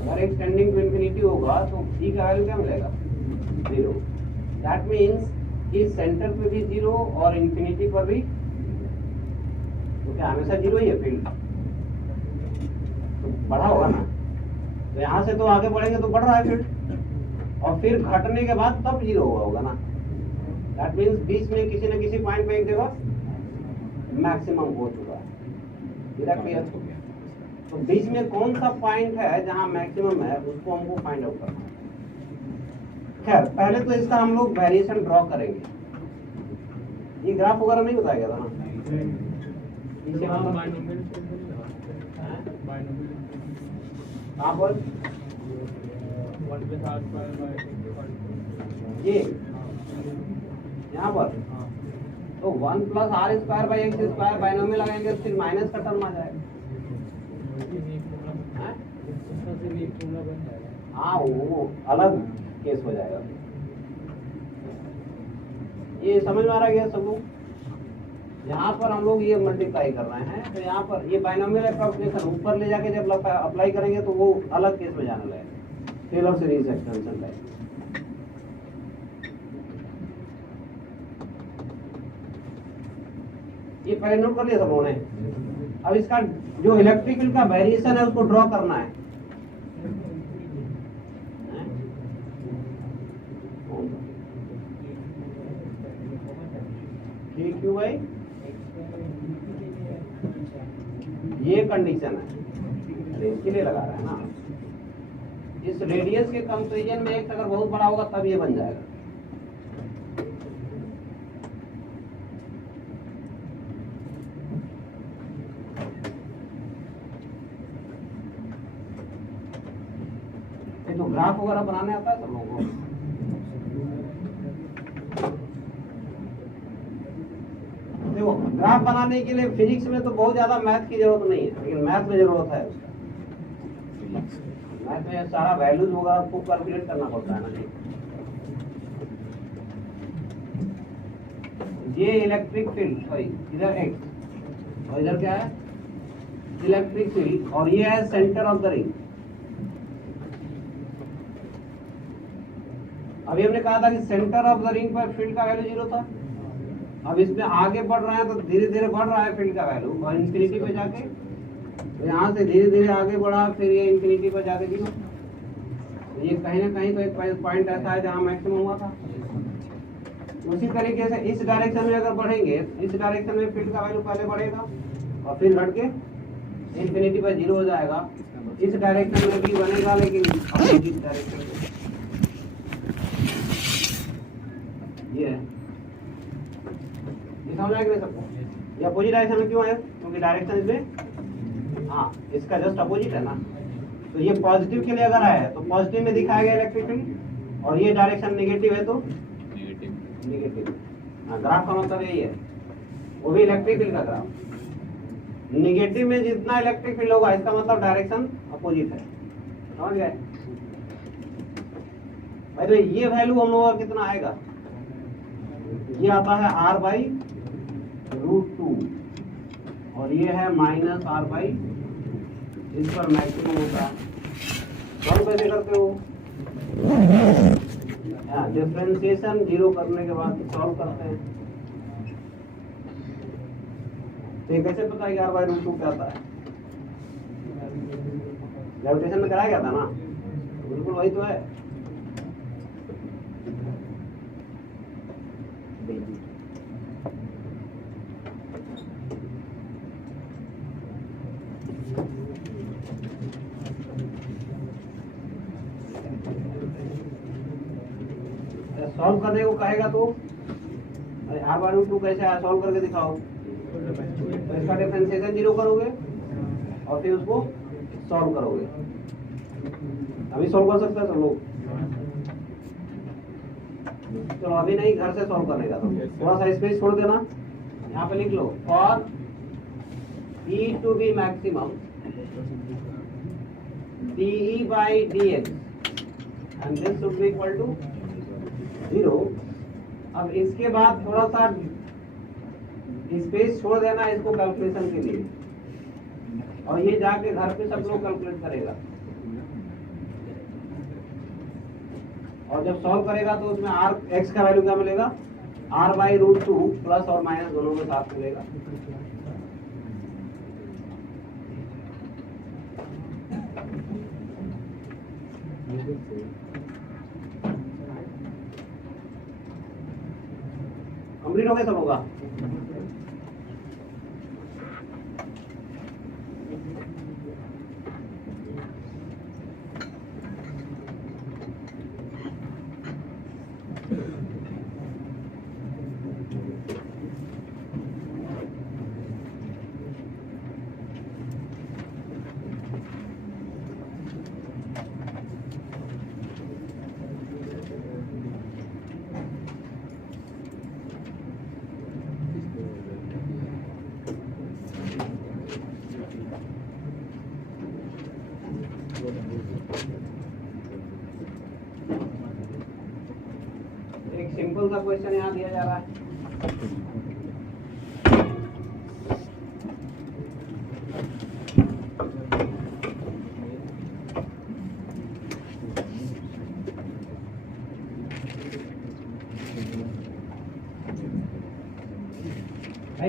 अगर एक्स टेंडिंग टू इंफिनिटी होगा तो ई का वैल्यू क्या मिलेगा? 0। दैट मीन्स कि सेंटर पे भी 0 और इंफिनिटी पर भी, तो क्या हमेशा 0 ही है फील्ड? तो बढ़ा होगा ना, तो यहाँ से तो आगे बढ़ेंगे तो बढ़ रहा है फील्ड, और फिर घटने के बाद तब 0 हुआ होगा ना। दैट मीन्स बीच में किसी न किसी पॉइंट पे एक जगह मैक्सिमम हो चुका है। क्लियर? तो बीच में कौन सा पॉइंट है जहां मैक्सिमम है, उसको हमको फाइंड आउट करना है। खैर, पहले तो इसका हम लोग वेरिएशन ड्रॉ करेंगे। ये ग्राफ वगैरह नहीं बताया गया था ना? कहाँ पर? ये यहाँ पर तो 1 plus are square by x square binomial लगाएंगे, फिर माइनस का टर्म आ जाएगा। हाँ, वो अलग केस हो जाएगा। ये समझ में आ रहा है सब लोग? यहाँ पर हम लोग ये मल्टीप्लाई कर रहे हैं, तो यहाँ पर ये बाइनोमियल एप्रोक्सीमेशन ऊपर ले जाके जब अप्लाई करेंगे तो वो अलग केस में जाने लगेगा, टेलर सीरीज एक्सटेंशन टाइप। ये पहले नोट कर लिया सब लोगों ने। अब इसका जो इलेक्ट्रिकल का वेरिएशन है उसको ड्रॉ करना है। क्यू भाई, ये कंडीशन है, इसके लिए लगा रहा है ना। इस रेडियस के कंपेरिजन में एक्स अगर बहुत बड़ा होगा तब ये बन जाएगा। ग्राफ वगैरह बनाने आता है सब लोगों को? देखो ग्राफ बनाने के लिए फिजिक्स में तो बहुत ज्यादा मैथ की जरूरत नहीं है, लेकिन मैथ में जरूरत है उसका। मैथ में सारा वैल्यूज वगैरह आपको कैलकुलेट करना पड़ता है ना जी। ये इलेक्ट्रिक फील्ड, सॉरी इधर एक्स और इधर क्या है इलेक्ट्रिक फील्ड, और ये है सेंटर ऑफ द रिंग। अभी हमने कहा था कि सेंटर ऑफ द रिंग पर फील्ड का वैल्यू 0 था। अब इसमें आगे बढ़ रहा है तो धीरे धीरे बढ़ रहा है फील्ड का वैल्यू, और इंफिनिटी पे जाके तो यहाँ से धीरे धीरे आगे बढ़ा, फिर ये इंफिनिटी पर जाके 0। तो ये कहीं ना कहीं तो एक पॉइंट ऐसा है जहाँ मैक्सिमम हुआ था। उसी तरीके से इस डायरेक्शन में अगर बढ़ेंगे, इस डायरेक्शन में फील्ड का वैल्यू पहले बढ़ेगा और फिर घट के इंफिनिटी पर 0 हो जाएगा। इस डायरेक्शन में भी बनेगा, लेकिन अपोजिट डायरेक्शन में। ये है, समझ में सबको? ये अपोजिट डायरेक्शन में क्यों है? क्योंकि डायरेक्शन इसमें, हाँ इसका जस्ट अपोजिट है ना। तो ये पॉजिटिव के लिए अगर है तो पॉजिटिव में दिखाया गया इलेक्ट्रिक फील्ड, और ये डायरेक्शन नेगेटिव है तो नेगेटिव। हाँ, ग्राफ का मतलब यही है, वो भी इलेक्ट्रिक फील्ड का ग्राफ। नेगेटिव में जितना इलेक्ट्रिक फील्ड होगा इसका मतलब डायरेक्शन अपोजिट है। समझ गए भाई? तो ये वैल्यू हम लोगों का कितना आएगा? ये आता है r/√2 और ये है -r/, इस पर मैक्सिमम होता है। सॉल्व कैसे करते हो? डिफरेंशिएशन 0 करने के बाद सॉल्व करते हैं। तो ये कैसे पता है कि r/√2 क्या आता है? ग्रेविटेशन में कराया गया था ना, बिल्कुल वही तो है। सॉल्व करने को कहेगा तो r/√2 कैसे है, सॉल्व करके दिखाओ। तो इसका डिफरेंशिएशन 0 करोगे और फिर उसको सॉल्व करोगे। अभी सॉल्व कर सकते हैं सब लोग? चलो अभी नहीं, घर से सॉल्व करने का तो थोड़ा सा स्पेस छोड़ देना। यहाँ पे लिख लो for E to be maximum dE/dx and this should be equal to 0। अब इसके बाद थोड़ा सा स्पेस छोड़ देना इसको कैलकुलेशन के लिए, और ये जाके घर पे सब लोग कैलकुलेट करेगा, और जब सॉल्व करेगा तो उसमें x का वैल्यू क्या मिलेगा? r/√2 प्लस और माइनस दोनों के साथ मिलेगा। कंप्लीट हो गया सब होगा? एक सिंपल सा क्वेश्चन यहाँ दिया जा रहा है।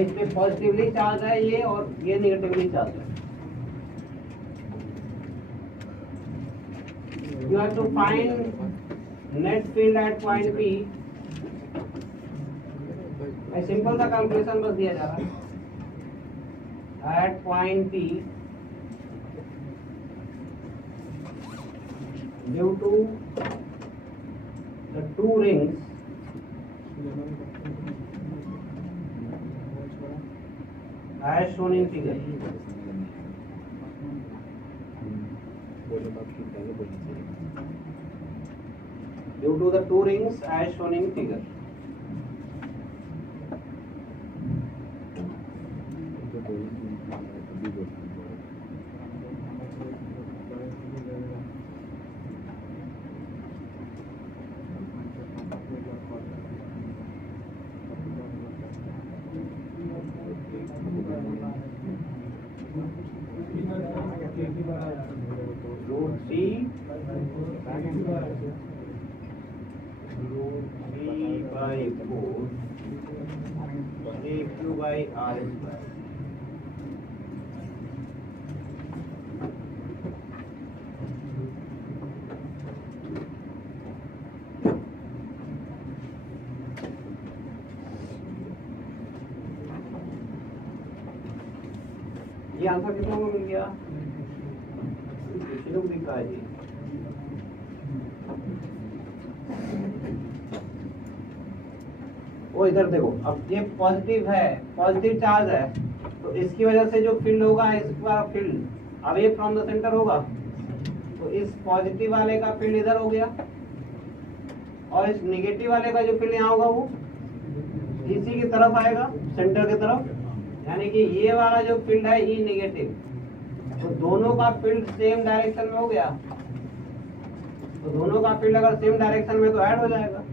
इसमें पॉजिटिवली चार्ज है ये, और ये निगेटिवली चार्ज है। You have to find net field at point P। Simple सा कैलकुलेशन बस दिया जा रहा है। At point P due to the two rings as shown in figure। due to the two rings as shown in figure. Root 3 by 4 AQ by R square. ये answer कितना को मिल गया? लोग दिख रहा है जी। वो इधर देखो, अब ये पॉजिटिव है, पॉजिटिव चार्ज है, तो इसकी वजह से जो फील्ड होगा इसका field away from the centre होगा, तो इस पॉजिटिव वाले का फील्ड इधर हो गया और इस नेगेटिव वाले का जो फील्ड यहाँ होगा वो इसी की तरफ आएगा, सेंटर की तरफ, यानी कि ये वाला जो फील्ड है ई नेगेटिव, तो दोनों का फील्ड सेम डायरेक्शन में हो गया, तो दोनों का फील्ड अगर सेम डायरेक्शन में तो ऐड हो जाएगा।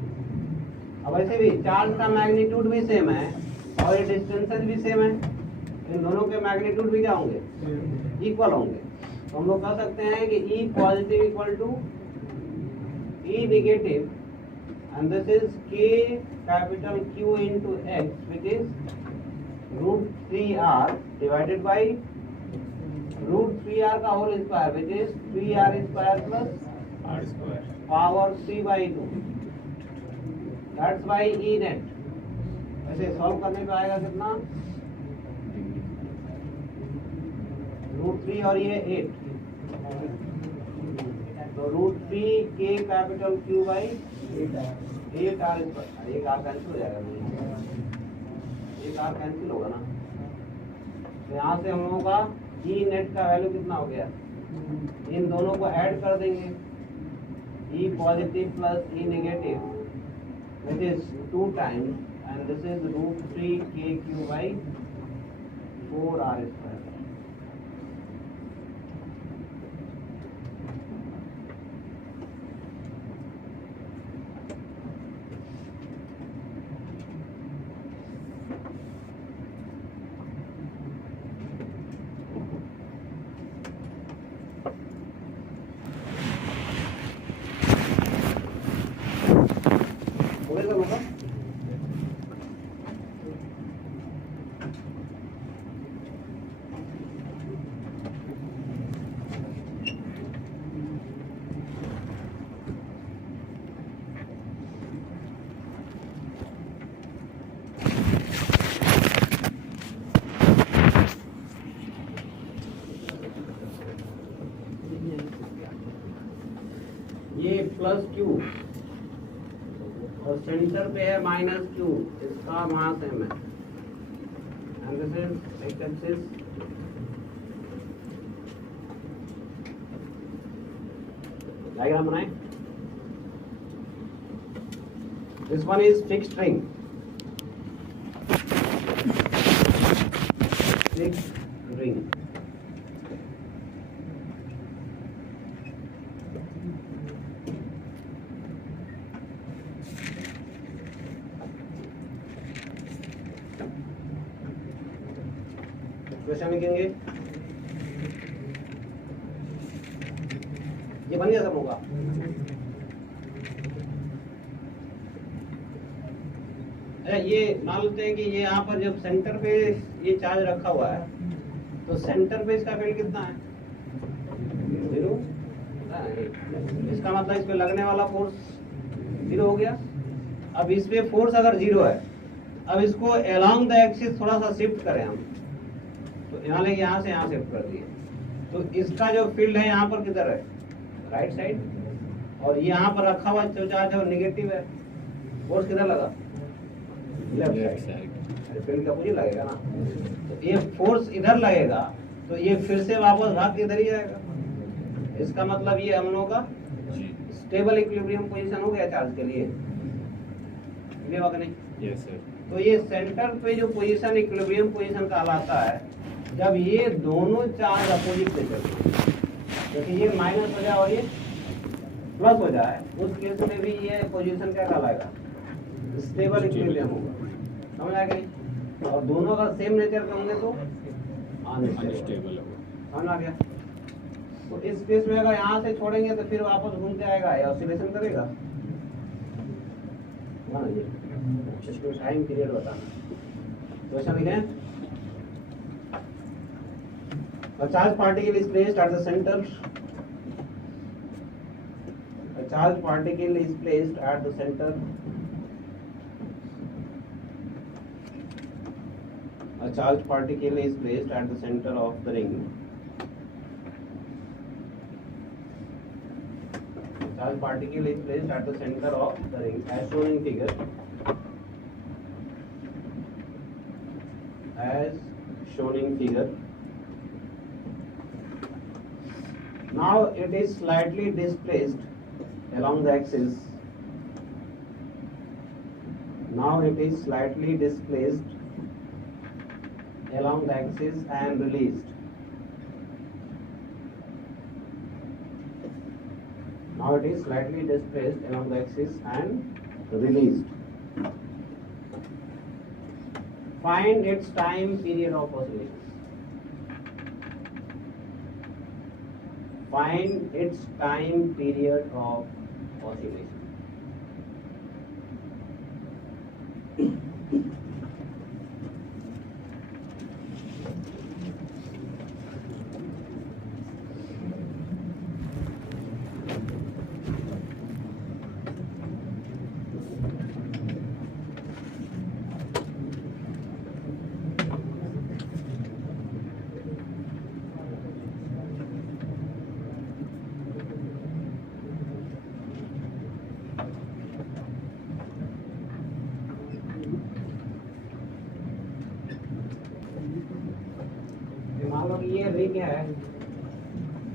अब ऐसे भी चार्ज का मैग्नीट्यूड भी सेम है और ये डिस्टेंसेस भी सेम है, इन दोनों के मैग्नीट्यूड भी क्या होंगे? इक्वल होंगे। तो हम लोग कह सकते हैं कि E positive equal to E negative and this is के capital Q into x which is √3r divided by √3r का whole square which is 3r square plus R square. Power 3/2 that's by E net. ऐसे solve करने पे आएगा कितना? √3 और ये 8, तो √3 के capital Q by 8r square. एक r कैंसिल हो जाएगा, एक r कैंसिल होगा ना, तो यहाँ से हम लोगों का ई नेट का वैल्यू कितना हो गया? इन दोनों को ऐड कर देंगे, E positive plus E negative which is 2 times and this is √3 kq by 4r square. होगा ये प्लस क्यू और सेंटर पे है माइनस क्यू, इसका मास m है and this is x axis diagram बनाए। This one is fixed ring, fixed ring, question लिखेंगे। ये बन गया सब होगा। ये मान लेते हैं कि ये यहाँ पर जब सेंटर पे ये चार्ज रखा हुआ है तो सेंटर पे इसका फील्ड कितना है? 0। इसका मतलब इस पे लगने वाला फोर्स 0 हो गया। अब इस पे फोर्स अगर 0 है, अब इसको अलोंग द एक्सिस थोड़ा सा शिफ्ट करें हम, तो यहाँ से यहाँ शिफ्ट कर दिए, तो इसका जो फील्ड है यहाँ पर किधर है? राइट साइड, और यहाँ पर रखा हुआ जो चार्ज है वो नेगेटिव है, फोर्स किधर लगा? Left side. फील्ड का मुझे लगेगा ना, तो ये फोर्स इधर लगेगा तो ये फिर से वापस भाग के इधर ही आएगा। इसका मतलब ये हम लोगों का स्टेबल इक्विलिब्रियम पोजीशन हो गया चार्ज के लिए, ये बात नहीं। Yes sir. तो ये सेंटर पे जो पोजीशन इक्विलिब्रियम पोजीशन कहलाता है जब ये दोनों चार्ज अपोजिट पे चलते हैं, क्योंकि ये माइनस हो जाए और ये प्लस हो जाए, उस केस में भी ये पोजीशन क्या कहलाएगा, स्टेबल इक्विलिब्रियम होगा। समझ आ गई? और दोनों का सेम नेचर के होंगे तो अनस्टेबल होगा। समझ आ गया? तो इस केस में अगर यहाँ से छोड़ेंगे तो फिर वापस घूम के आएगा या ऑसिलेशन करेगा। हाँ जी, इसको टाइम पीरियड बताना। क्वेश्चन लिखें। A charged particle is placed at the center. A charged particle is placed at the center. A charged particle is placed at the center of the ring. A charged particle is placed at the center of the ring, as shown in figure. As shown in figure. Now it is slightly displaced along the axis. Now it is slightly displaced along the axis and released. Now it is slightly displaced along the axis and released. Find its time period of oscillation. Find its time period of oscillation. मान लो कि ये ring है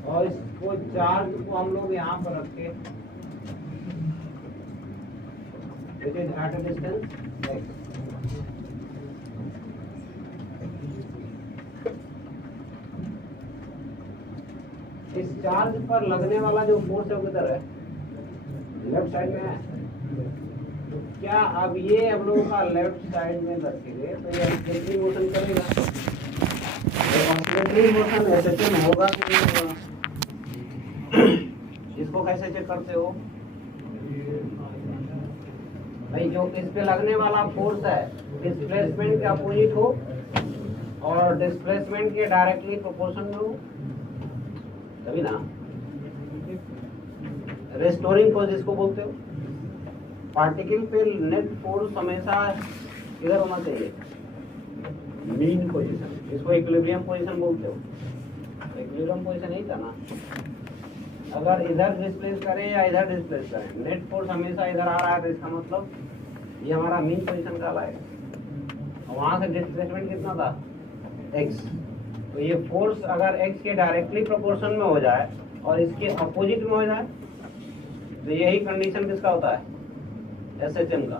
और इसको charge को हम लोग यहाँ पर रख के it is at a distance x। इस चार्ज पर लगने वाला जो फोर्स है वो किधर है, लेफ्ट साइड में है। तो क्या अब ये हम लोगों का लेफ्ट साइड में रखेंगे तो ये एक्सलेटरी मोशन करेगा। मोशन एसएचएम होगा कि नहीं होगा, इसको कैसे चेक करते हो भाई? जो इस पे लगने वाला फोर्स है डिस्प्लेसमेंट के अपोजिट हो और डिस्प्लेसमेंट के डायरेक्टली प्रोपोर्शन में हो तभी ना। रेस्टोरिंग फोर्स जिसको बोलते हो, पार्टिकल पे नेट फोर्स हमेशा इधर होना चाहिए, मीन पोजीशन, इसको इक्विलिब्रियम पोजीशन बोलते हो। इक्विलिब्रियम पोजीशन यही था ना। अगर इधर डिस्प्लेस करें या इधर डिस्प्लेस करें, नेट फोर्स हमेशा इधर आ रहा है तो इसका मतलब ये हमारा मीन पोजीशन का लाएगा। और वहां से डिस्प्लेसमेंट कितना था, x। तो ये फोर्स अगर x के डायरेक्टली प्रोपोर्शन में हो जाए और इसके अपोजिट में हो जाए तो यही कंडीशन किसका होता है, SHM का।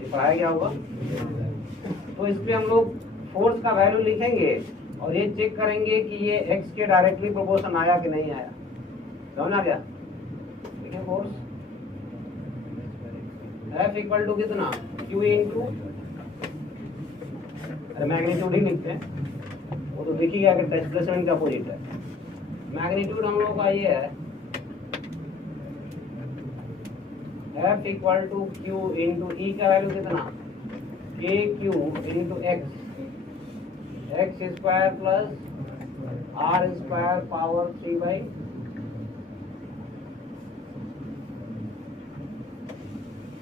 ये पढ़ाया गया होगा। तो इस पे हम लोग फोर्स का वैल्यू लिखेंगे और ये चेक करेंगे कि ये x के डायरेक्टली प्रोपोर्शन आया कि नहीं आया। समझ आ गया? देखिए फोर्स F इक्वल टू कितना, Q इंटू, मैग्नीट्यूड ही लिखते हैं, वो तो दिख ही गया कि डिस्प्लेसमेंट का अपोजिट है। मैग्नीट्यूड हम लोग का ये है F equal to Q into E का वैल्यू कितना, KQ into x square plus R square power 3/।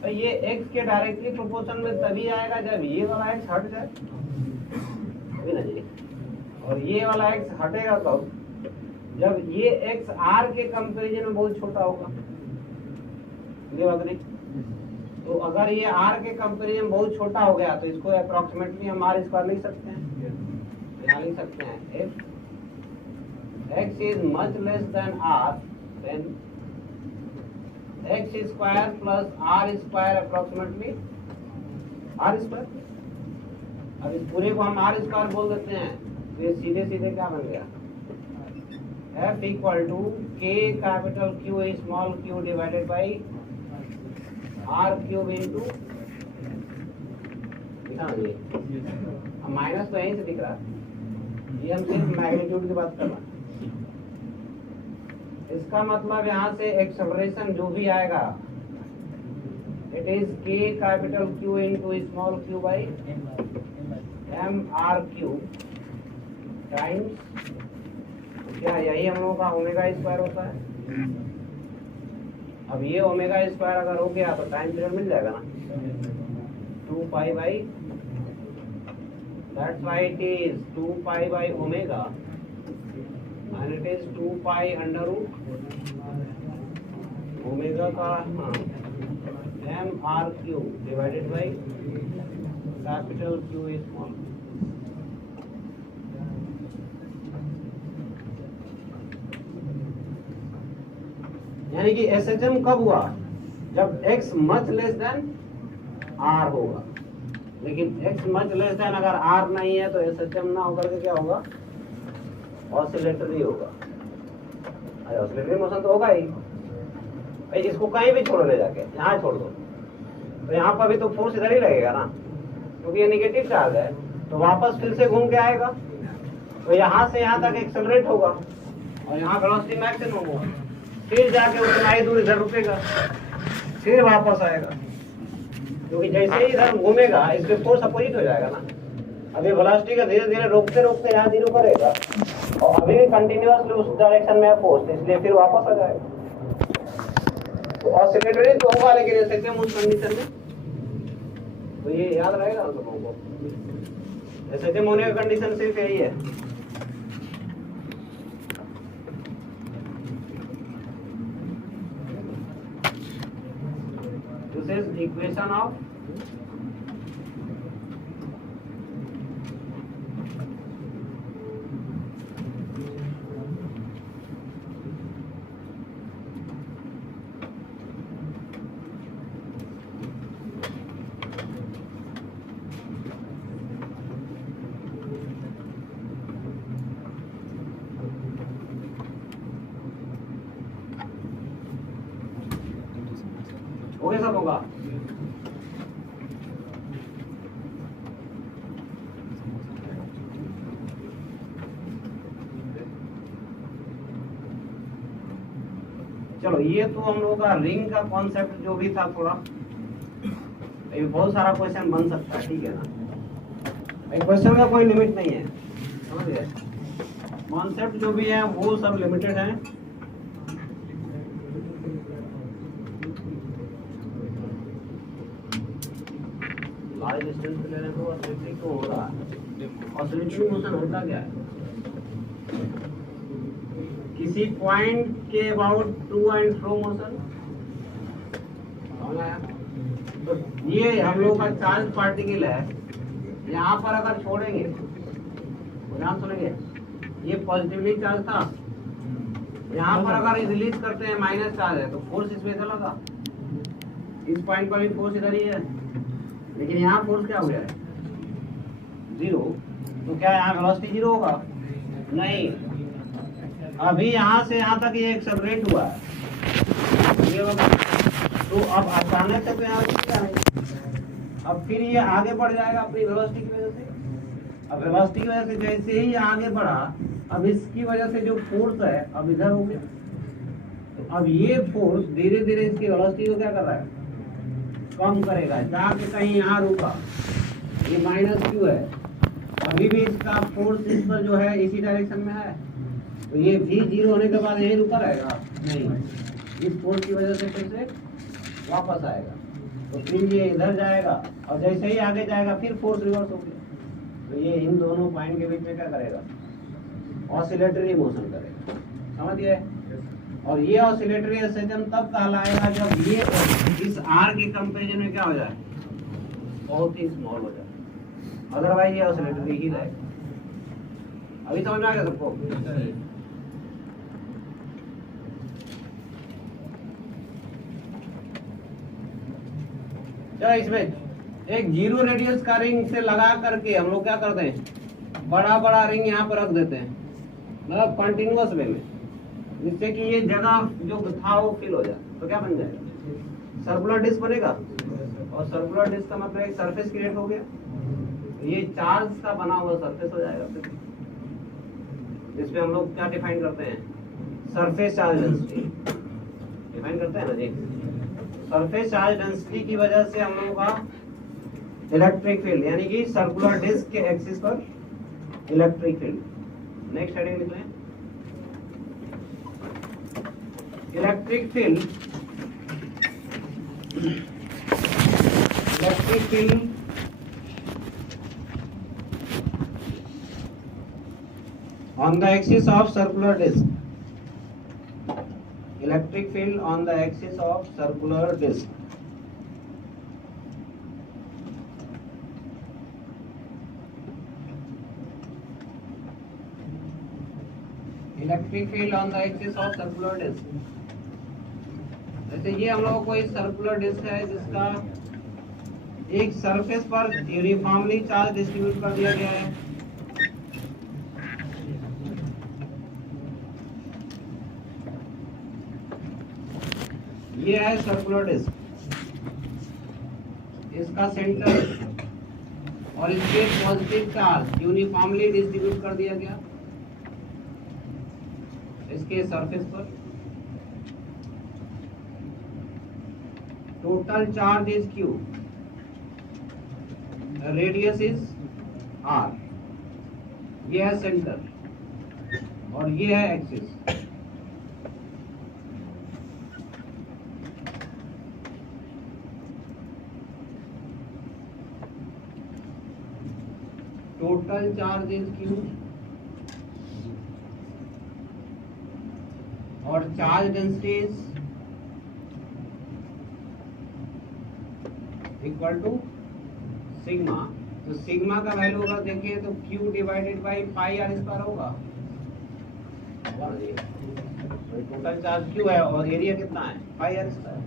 तो ये x के डायरेक्टली प्रोपोर्शन में तभी आएगा जब ये वाला x हट जाए, अभी ना जी। और ये वाला x हटेगा कब, जब ये x r के कंपैरिजन में बहुत छोटा होगा। ये बात नहीं। तो अगर ये r के कंपैरिजन में बहुत छोटा हो गया तो इसको अप्रोक्सीमेटली हम r स्क्वायर लिख सकते हैं। यहाँ लिख सकते हैं if x is much less than r then x square plus are square approximately r square. अब इस पूरे को हम आर स्क्वायर बोल देते हैं, तो ये सीधे सीधे क्या बन गया, F equal to k capital Q small q divided by r cube into, अब माइनस तो यहीं से दिख रहा है, ये हम सिर्फ मैग्नीट्यूड की बात कर रहे हैं। इसका मतलब यहाँ से एक्सेलरेशन जो भी आएगा इट इज के capital q into small q by m are q times, क्या यही हम लोगों का ओमेगा स्क्वायर होता है। अब ये ओमेगा स्क्वायर अगर हो गया तो टाइम पीरियड मिल जाएगा ना, 2 pi by, that's why it is 2 pi by omega and it is 2 pi under root omega का M are Q divided by capital Q small. यानी कि एसएचएम कब हुआ, जब x much less than r होगा, लेकिन x मच लेस देन अगर r नहीं है तो एसएचएम ना होकर के क्या होगा, ऑसिलेटरी होगा। ऑसिलेटरी मोशन तो होगा ही भाई, इसको कहीं भी छोड़ो ले जाके, यहाँ छोड़ दो तो यहाँ पर भी तो फोर्स इधर ही लगेगा ना, क्योंकि ये नेगेटिव चार्ज है, तो वापस फिर से घूम के आएगा, तो यहाँ से यहाँ तक एक्सेलरेट होगा और यहाँ वेलोसिटी मैक्सिमम होगा, फिर जाके उतना ही दूर इधर रुकेगा, फिर वापस आएगा, क्योंकि जैसे ही इधर घूमेगा इसके फोर्स अपोजिट हो जाएगा ना। अभी वेलोसिटी का धीरे धीरे रोकते रोकते यहाँ जीरो करेगा और अभी भी कंटिन्यूअसली उस डायरेक्शन में है फोर्स, इसलिए फिर वापस आ जाएगा। तो ऑसिलेटरी तो होगा, लेकिन एसएचएम उस कंडीशन में, तो ये याद रहेगा आप लोगों को, एसएचएम होने का कंडीशन सिर्फ यही है। दिस इज इक्वेशन ऑफ हो गया, सब होगा। चलो ये तो हम लोग का रिंग का कॉन्सेप्ट जो भी था, थोड़ा ये बहुत सारा क्वेश्चन बन सकता है, ठीक है ना, क्वेश्चन का कोई लिमिट नहीं है, समझ गए। कॉन्सेप्ट जो भी है वो सब लिमिटेड है। लार्ज डिस्टेंस पे लेने को ऑसिलेटरी क्यों हो रहा है, ऑसिलेटरी मोशन होता क्या है, किसी पॉइंट के about to and fro motion. तो ये हम लोग का चार्ज पार्टिकल है, यहाँ पर अगर छोड़ेंगे, ध्यान सुनेंगे, ये पॉजिटिवली चार्ज था, यहाँ पर अगर रिलीज करते हैं माइनस चार्ज है, तो फोर्स इसमें चलेगा, इस पॉइंट पर भी फोर्स इधर ही है, लेकिन यहाँ फोर्स क्या हो गया है, जीरो। तो क्या यहाँ वेलोसिटी जीरो होगा, नहीं, अभी यहाँ से यहाँ तक ये एक्सेलरेट हुआ है, तो अब अचानक से तो यहाँ अब फिर ये आगे बढ़ जाएगा अपनी वेलोसिटी की वजह से। अब वेलोसिटी की वजह से जैसे ही आगे बढ़ा, अब इसकी वजह से जो फोर्स है अब इधर हो गया, तो अब ये फोर्स धीरे धीरे इसकी वेलोसिटी को क्या कर रहा है, कम करेगा, जाके कहीं यहाँ रुका, ये माइनस क्यू है, अभी भी इसका फोर्स इस पर जो है इसी डायरेक्शन में है, तो ये भी जीरो होने के बाद यही रुका रहेगा, नहीं, इस फोर्स की वजह से फिर से वापस आएगा, तो फिर ये इधर जाएगा और जैसे ही आगे जाएगा फिर फोर्स रिवर्स हो गया, तो ये इन दोनों पॉइंट के बीच में क्या करेगा, ऑसिलेटरी मोशन करेगा, समझ गए। और ये ऑसिलेटरी एसएचएम तब कहलाएगा जब ये इस आर के कंपेरिजन में क्या हो जाए, बहुत ही स्मॉल हो जाए, अदरवाइज ये ऑसिलेटरी ही रहेगा। अभी समझ में आ गया सबको। चलो इसमें एक जीरो रेडियस का रिंग से लगा करके हम लोग क्या करते हैं, बड़ा बड़ा रिंग यहाँ पर रख देते हैं, मतलब कंटिन्यूअस वे में, जिससे कि ये जगह जो था वो फिल हो जाए। तो क्या बन जाएगा, सर्कुलर डिस्क बनेगा। और सर्कुलर डिस्क का मतलब एक सरफेस क्रिएट हो गया, ये चार्ज का बना हुआ सरफेस हो जाएगा। फिर इसमें हम लोग क्या डिफाइन करते हैं, सरफेस चार्ज डेंसिटी डिफाइन करते हैं ना जी। सरफेस चार्ज डेंसिटी की वजह से हम लोगों का इलेक्ट्रिक फील्ड, यानी कि सर्कुलर डिस्क के एक्सिस पर इलेक्ट्रिक फील्ड। नेक्स्ट हेडिंग लिख लें, electric field on the axis of circular disk, electric field on the axis of circular disk. Electric field on the axis of circular disk. जैसे ये हम लोगों को एक सर्कुलर डिस्क है जिसका एक सरफेस पर यूनिफॉर्मली चार्ज डिस्ट्रीब्यूट कर दिया गया है। ये है सर्कुलर डिस्क, इसका सेंटर और इसके पॉजिटिव चार्ज यूनिफॉर्मली डिस्ट्रीब्यूट कर दिया गया इसके सरफेस पर। Total charge is Q, radius is R, ये है सेंटर और ये है axis. Total charge is Q और charge density is equal to sigma. तो सिग्मा का वैल्यू अगर देखिए तो Q divided by pi r square होगा। टोटल चार्ज Q है और एरिया कितना है, पाई आर स्क्वायर।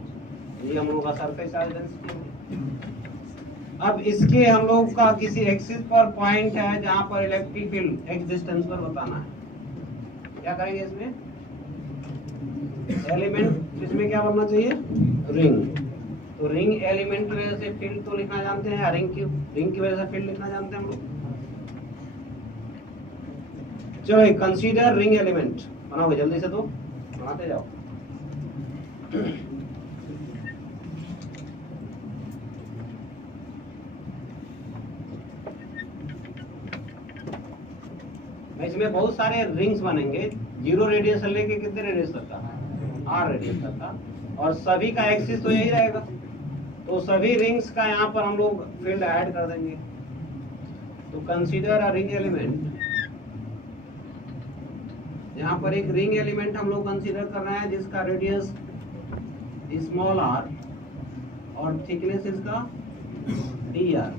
ये हम लोग का सरफेस चार्ज डेंसिटी। अब इसके हम लोग का किसी एक्सिस पर पॉइंट है जहां पर इलेक्ट्रिक फील्ड एक्स डिस्टेंस पर बताना है। क्या करेंगे, इसमें एलिमेंट, इसमें क्या बनना चाहिए, रिंग। तो रिंग एलिमेंट की वजह से फील्ड तो लिखना जानते हैं, रिंग की वजह से फील्ड लिखना जानते हैं हम लोग। चलो कंसीडर रिंग एलिमेंट बनाओगे, जल्दी से तो बनाते जाओ। इसमें बहुत सारे रिंग्स बनेंगे, जीरो रेडियस से लेके कितने रेडियस तक का, R रेडियस तक का, और सभी का एक्सिस तो यही रहेगा। तो सभी रिंग्स का यहाँ पर हम लोग फील्ड ऐड कर देंगे। तो कंसीडर अ रिंग एलिमेंट, यहाँ पर एक रिंग एलिमेंट हम लोग कंसीडर कर रहे हैं जिसका रेडियस स्मॉल r और थिकनेस इसका dr।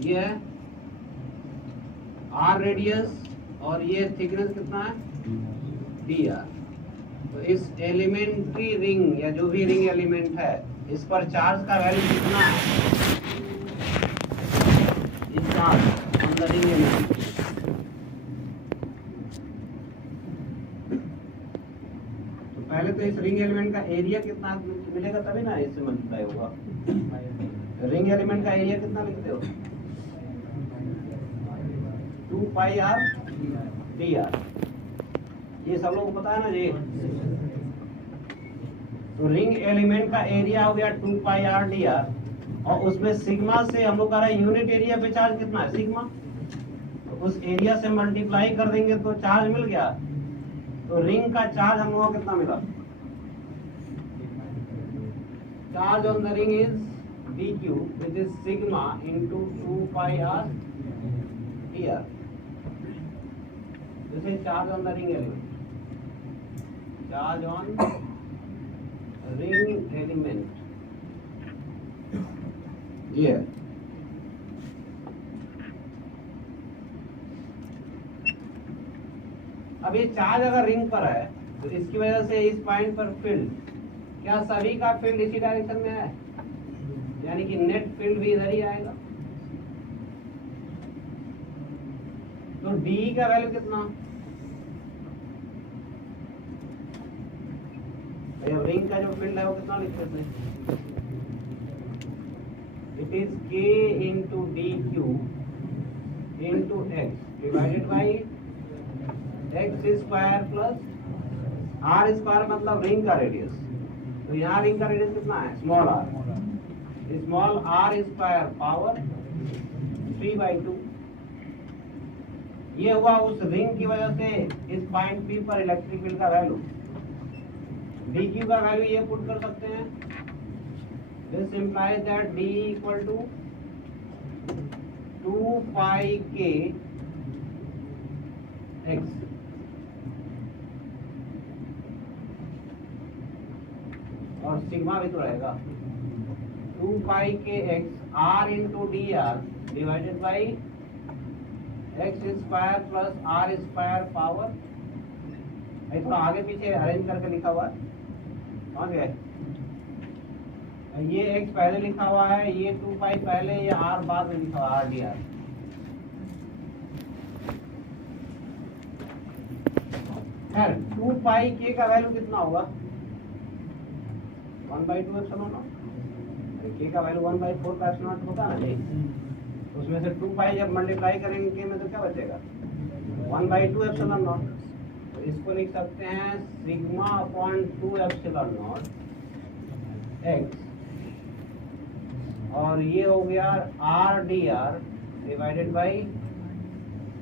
ये है r रेडियस और ये थिकनेस कितना है, dr। तो इस एलिमेंट्री रिंग या जो भी रिंग एलिमेंट है इस पर चार्ज का वैल्यू कितना है, इस charge on the ring element. तो पहले तो इस रिंग एलिमेंट का एरिया कितना मिलेगा तभी ना इससे मल्टीप्लाई होगा। रिंग एलिमेंट का एरिया कितना लिखते हो, 2 पाई r dr। ये सब लोग पता है ना जी। तो रिंग एलिमेंट का एरिया हो गया 2 पाई r dr, और उसमें सिग्मा से हम लोग कह रहे हैं यूनिट एरिया पे चार्ज कितना है, सिग्मा। तो उस एरिया से मल्टीप्लाई कर देंगे तो चार्ज मिल गया। तो रिंग का चार्ज हम लोगों को कितना मिला, charge on the ring is dq which is sigma into 2 pi r dr। This is charge on the ring element, charge on ring element, yeah। अब ये चार्ज अगर रिंग पर है तो इसकी वजह से इस पॉइंट पर फील्ड, क्या सभी का फील्ड इसी डायरेक्शन में है, यानी कि नेट फील्ड भी इधर ही आएगा। तो डी का वैल्यू कितना, रिंग का जो फील्ड है वो कितना लिख सकते हैं, it is k into d q into x divided by x square plus are square, मतलब रिंग का रेडियस। तो यहाँ रिंग का रेडियस कितना है, स्मॉल आर स्क्वायर पावर 3/2। ये हुआ उस रिंग की वजह से इस पॉइंट P पर इलेक्ट्रिक फील्ड का वैल्यू। dq का वैल्यू ये पुट कर सकते हैं, this implies that d equal to 2 pi k x। और सिग्मा भी तो रहेगा 2 pi k x r into d r divided by x square plus are square power, थोड़ा आगे पीछे अरेंज करके लिखा हुआ है, समझ गए। ये एक्स पहले लिखा हुआ है, ये 2 पाई पहले, ये आर बाद में लिखा हुआ आर डी आर। खैर 2 पाई के का वैल्यू कितना होगा, 1/2 एप्सिलॉन नॉट। के का वैल्यू 1/4 का एप्सिलॉन नॉट होता है ना, नहीं उसमें से 2 पाई जब मल्टीप्लाई करेंगे के में तो क्या बचेगा, 1/2 एप्सिलॉन नॉट। तो इसको लिख सकते हैं sigma upon 2 epsilon naught x, और ये हो गया r D r divided by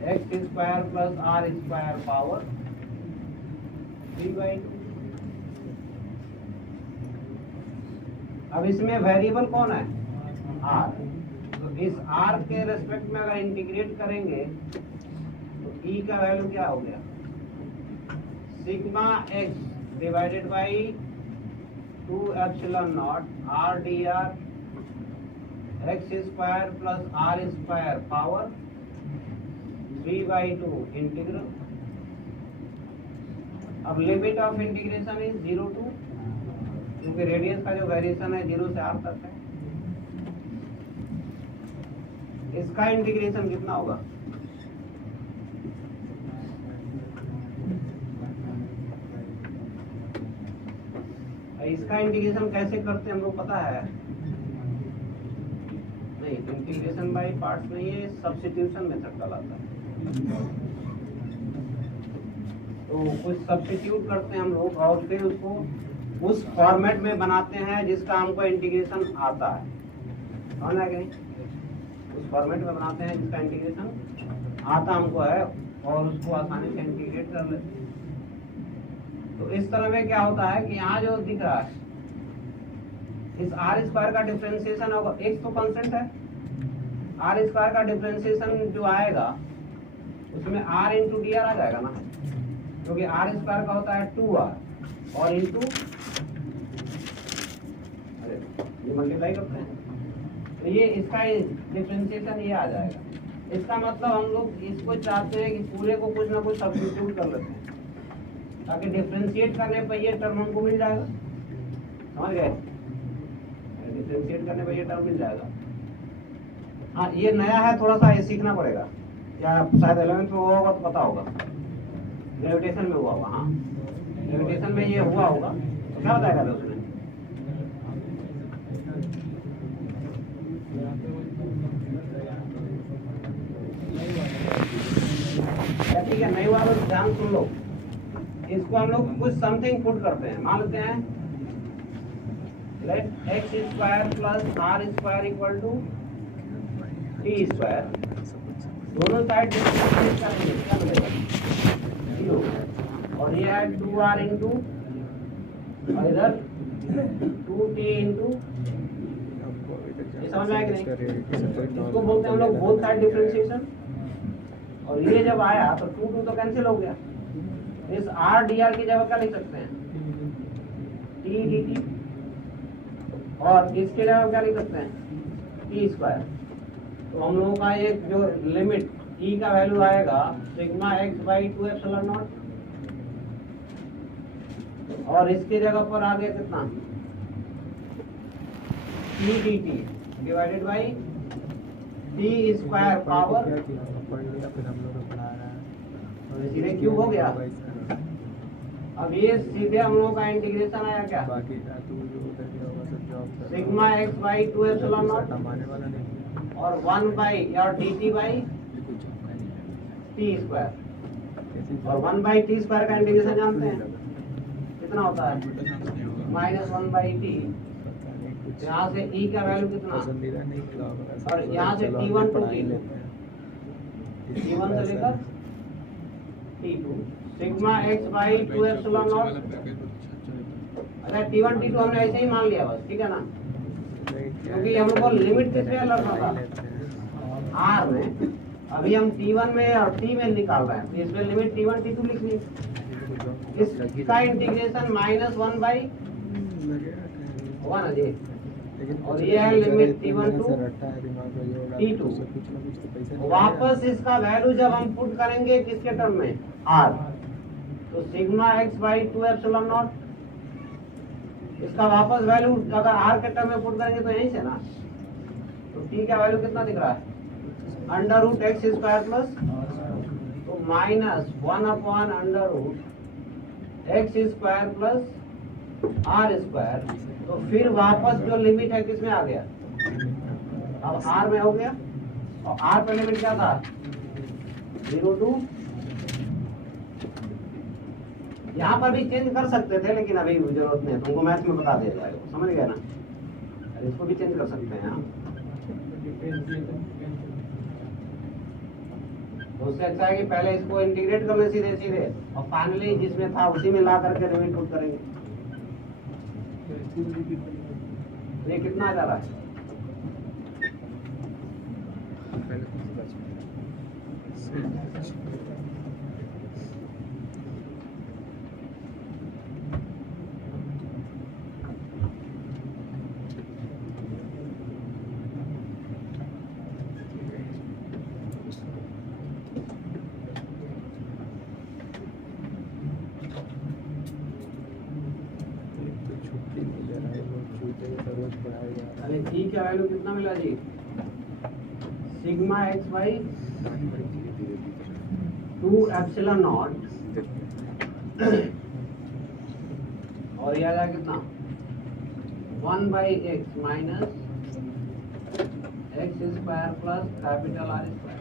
x square plus are square power 3/2। अब इसमें वेरिएबल कौन है, आर। तो इस आर के रेस्पेक्ट में अगर इंटीग्रेट करेंगे तो ई का वैल्यू क्या हो गया, sigma x divided by 2 epsilon naught R D R x square plus are square power 3/2 integral. अब limit of integration is 0 to, क्योंकि रेडियस का जो वेरिएशन है 0 से r तक है। इसका इंटीग्रेशन कितना होगा, इसका इंटीग्रेशन कैसे करते हैं हम लोग पता है, नहीं इंटीग्रेशन बाय पार्ट्स नहीं है, सब्स्टिट्यूशन मेथड कहलाता है। तो कुछ सब्स्टिट्यूट करते हैं हम लोग और फिर उसको उस फॉर्मेट में बनाते हैं जिसका हमको इंटीग्रेशन आता है, समझ आ गई। उस फॉर्मेट में बनाते हैं जिसका इंटीग्रेशन आता हमको है और उसको आसानी से इंटीग्रेट कर लेते हैं। तो इस तरह में क्या होता है कि यहाँ जो दिख रहा है इस आर स्क्वायर का डिफरेंशिएशन होगा, एक्स तो कांस्टेंट है, आर स्क्वायर का डिफरेंशिएशन जो आएगा उसमें आर इंटू डी आर आ जाएगा ना, क्योंकि आर स्क्वायर का होता है 2r और इंटू ये मल्टीप्लाई करते हैं, तो ये इसका डिफरेंशिएशन ये आ जाएगा। इसका मतलब हम लोग इसको चाहते हैं कि पूरे को कुछ ना कुछ सब्स्टिट्यूट कर लेते हैं ताकि डिफरेंशिएट करने पर ये टर्म हमको मिल जाएगा, समझ गए। डिफरेंशिएट करने पर ये टर्म मिल जाएगा। हाँ ये नया है, थोड़ा सा ये सीखना पड़ेगा, या शायद 11th में हुआ होगा तो पता होगा, ग्रेविटेशन में हुआ होगा। हाँ ग्रेविटेशन में ये हुआ होगा, तो क्या बताएगा था उसने, ठीक है नहीं हुआ तो ध्यान सुन लो। इसको हम लोग कुछ समथिंग पुट करते हैं, मान लेते हैं let x square plus are square equal to T square, दोनों साइड क्या मिलेगा 0, और ये है 2r इंटू और इधर 2t इंटू, समझ में आया कि नहीं। इसको बोलते हैं हम लोग बोथ साइड डिफरेंशिएशन। और ये जब आया तो 2 तो कैंसिल हो गया, इस r dr की जगह क्या लिख सकते हैं t dt, और इसके जगह क्या लिख सकते हैं t स्क्वायर। तो हम लोगों का एक जो लिमिट e का वैल्यू आएगा sigma x by 2 epsilon naught, और इसकी जगह पर आ गया कितना T D T divided by T square power सीधे क्यूब हो गया। अब ये सीधे हम लोगों का इंटीग्रेशन आया क्या sigma x by 2 epsilon naught और 1 बाई और D T by T square और 1 बाई टी स्क्वायर का इंटीग्रेशन जानते हैं कितना होता है -1 बाई टी। यहाँ से ई का वैल्यू कितना और यहाँ से T1 टू T1 से लेकर T2 sigma x by 2 epsilon not. अच्छा T1 T2 हमने ऐसे ही मान लिया बस, ठीक है ना, क्योंकि हम लोग को लिमिट किस में लगना था R में। अभी हम T1 में और T में निकाल रहे हैं तो इसमें लिमिट T1 T2 लिखनी है। इसका इंटीग्रेशन -1 बाई 1 अजय और ये है लिमिट T1 टू T2। वापस इसका वैल्यू जब हम पुट करेंगे किसके टर्म में R, तो sigma x by 2 epsilon not इसका वापस वैल्यू अगर R के टर्म में पुट करेंगे तो यहीं से ना, तो T का वैल्यू कितना दिख रहा है √x स्क्वायर प्लस तो -1 under root x square plus R square. तो फिर वापस जो लिमिट है किसमें आ गया अब R में हो गया और R पे लिमिट क्या था 0 टू। यहाँ पर भी चेंज कर सकते थे लेकिन अभी जरूरत नहीं है, तुमको मैथ में बता दिया जाएगा, समझ गया ना। इसको भी चेंज कर सकते हैं तो उससे अच्छा है कि पहले इसको इंटीग्रेट कर ले सीधे सीधे और फाइनली जिसमें था उसी में ला करके लिमिट पुट करेंगे। ये कितना जा रहा है अरे जी क्या वैल्यू कितना मिला जी sigma x by 2 epsilon naught और ये आ जाएगा कितना 1 by x minus x square plus capital R square.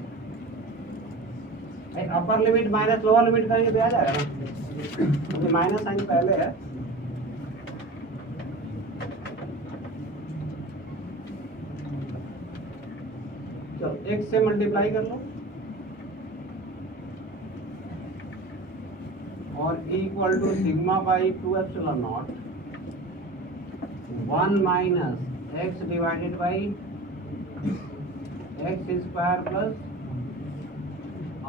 Upper limit minus lower limit करेंगे तो आ जाएगा ना, क्योंकि माइनस साइन पहले है। चलो x से मल्टीप्लाई कर लो और equal to sigma by 2 epsilon naught 1 minus x divided by x square plus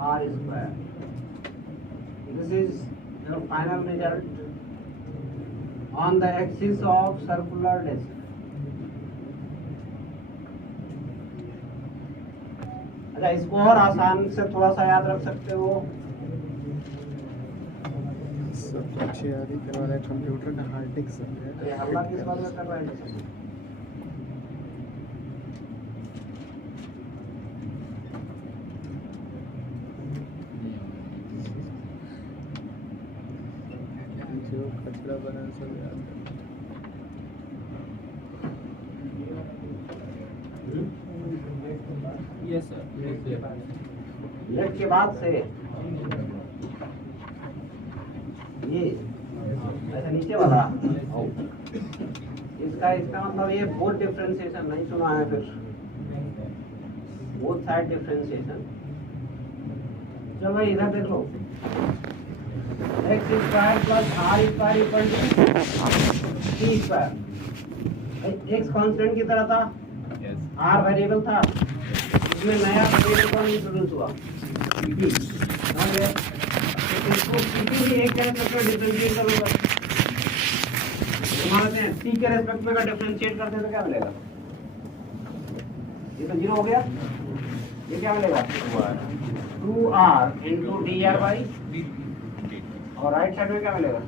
R square. This is your final result on the axis of circular disc. अच्छा इसको और आसान से थोड़ा सा याद रख सकते हो। सब अच्छी याद ही करवा रहे हैं, कंप्यूटर का हार्ड डिस्क सब है। ये हमला किस बात में कर रहा है? जो कचरा बना सब याद है। Yes sir. लेट के बाद से ये ऐसा नीचे वाला इसका मतलब ये बोथ डिफरेंशिएशन नहीं सुना है, फिर बोथ साइड डिफरेंशिएशन। चलो भाई इधर देख लो x square plus R square equal to T square. X constant की तरह था, R वेरिएबल था, इसमें नया वेरिएबल कौन इंट्रोड्यूस हुआ टी। समझ गए? इसको टी भी एक के रेस्पेक्ट में डिफरेंशिएट करूंगा, तुम्हारे टी के रेस्पेक्ट में का डिफरेंशिएट करते हैं तो क्या मिलेगा? ये तो 0 हो गया, ये क्या मिलेगा 2R into d R by, और राइट साइड में क्या मिलेगा